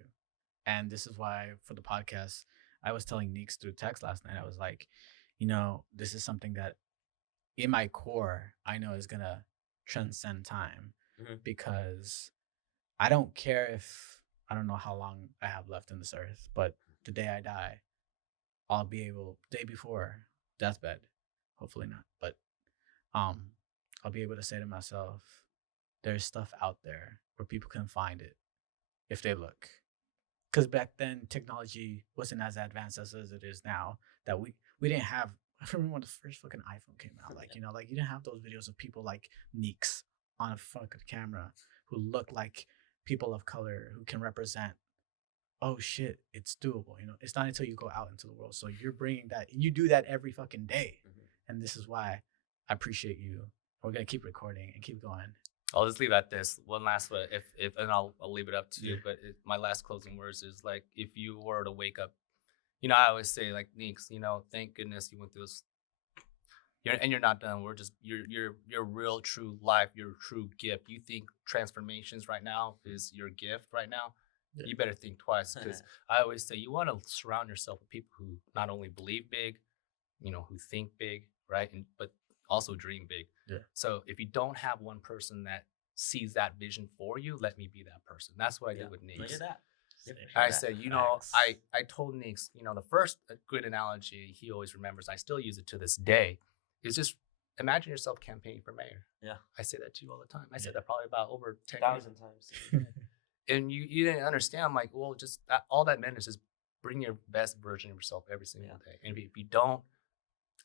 And this is why, for the podcast, I was telling Neeks through text last night, I was like, this is something that in my core, I know is going to transcend time, because I don't care if, I don't know how long I have left in this earth, but the day I die, I'll be able, day before deathbed, hopefully not, but I'll be able to say to myself, there's stuff out there where people can find it if they look. Because back then, technology wasn't as advanced as it is now. That we didn't have. I remember when the first fucking iPhone came out. Like, you didn't have those videos of people like Neeks on a fucking camera who look like people of color, who can represent oh shit, it's doable. It's not until you go out into the world. So you're bringing that, you do that every fucking day. And this is why I appreciate you. We're going to keep recording and keep going. I'll just leave it at this. One last one, if and I'll leave it up to you. But my last closing words is like, if you were to wake up, I always say like, Neeks, thank goodness you went through this. You're not done. We're just your real true life, your true gift. You think transformations right now is your gift right now? Yeah. You better think twice, because I always say you want to surround yourself with people who not only believe big, who think big, right, but also dream big. Yeah. So if you don't have one person that sees that vision for you, let me be that person. That's what I did with Neeks. Look at that. I said, I told Neeks, the first good analogy he always remembers, I still use it to this day, is just imagine yourself campaigning for mayor. Yeah. I say that to you all the time. I said that probably about over 10,000 times. And you didn't understand. I'm like, well, just all that meant is just bring your best version of yourself every single day. And if you don't,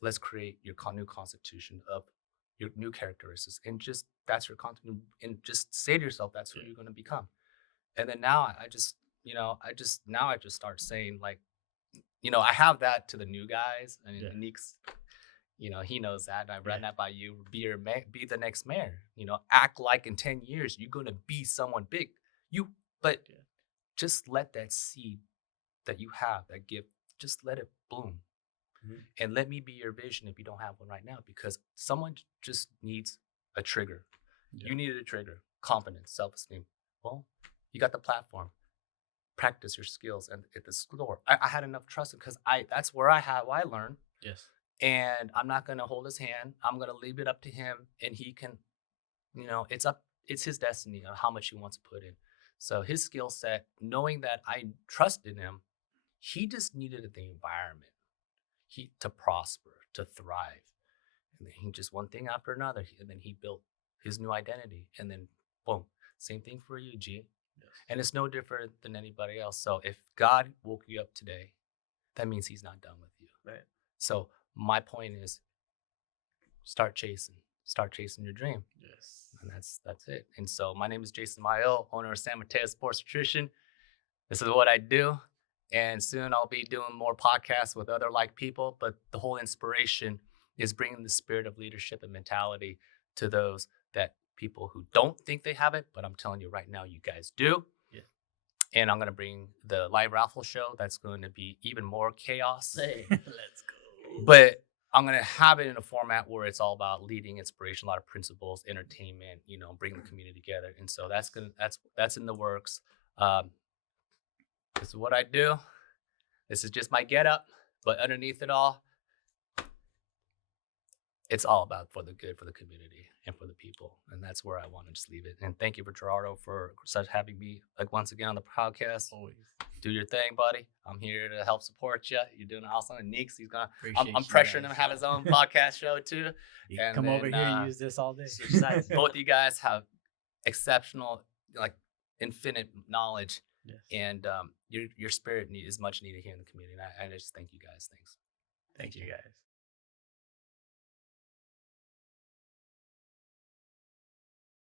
let's create your new constitution of your new characteristics, and just that's your content, and just say to yourself, that's who you're going to become. And then now I just start saying, like, I have that to the new guys, and Neeks, he knows that, and I ran that by you. Be the next mayor. Act like in 10 years you're going to be someone big. But just let that seed that you have, that gift, just let it bloom. And let me be your vision if you don't have one right now, because someone just needs a trigger. You needed a trigger. Confidence, self-esteem. Well, you got the platform. Practice your skills and at the store. I had enough trust because that's where I learned. Yes. And I'm not gonna hold his hand. I'm gonna leave it up to him, and he can, it's his destiny on how much he wants to put in. So his skill set, knowing that I trusted him, he just needed the environment to prosper, to thrive. And then he just one thing after another, and then he built his new identity. And then boom, same thing for you, G. Yes. And it's no different than anybody else. So if God woke you up today, that means he's not done with you. Right. So my point is, start chasing your dream. Yes. And that's it. And so my name is Jason Mayo, owner of San Mateo Sports Nutrition. This is what I do. And soon I'll be doing more podcasts with other like people. But the whole inspiration is bringing the spirit of leadership and mentality to those that people who don't think they have it. But I'm telling you right now, you guys do. Yeah. And I'm going to bring the live raffle show. That's going to be even more chaos. Hey, let's go. But I'm going to have it in a format where it's all about leading, inspiration, a lot of principles, entertainment, bring the community together. And so that's in the works. This is what I do. This is just my get up, but underneath it all, it's all about for the good, for the community and for the people. And that's where I want to just leave it. And thank you for Gerardo for having me once again on the podcast. Always. Do your thing, buddy. I'm here to help support you. You're doing awesome. And Neeks, I'm pressuring him to have his own podcast show too. And come over here and use this all day. Both you guys have exceptional, infinite knowledge. Yes. And your spirit is much needed here in the community. And I just thank you guys. Thanks. Thank you guys.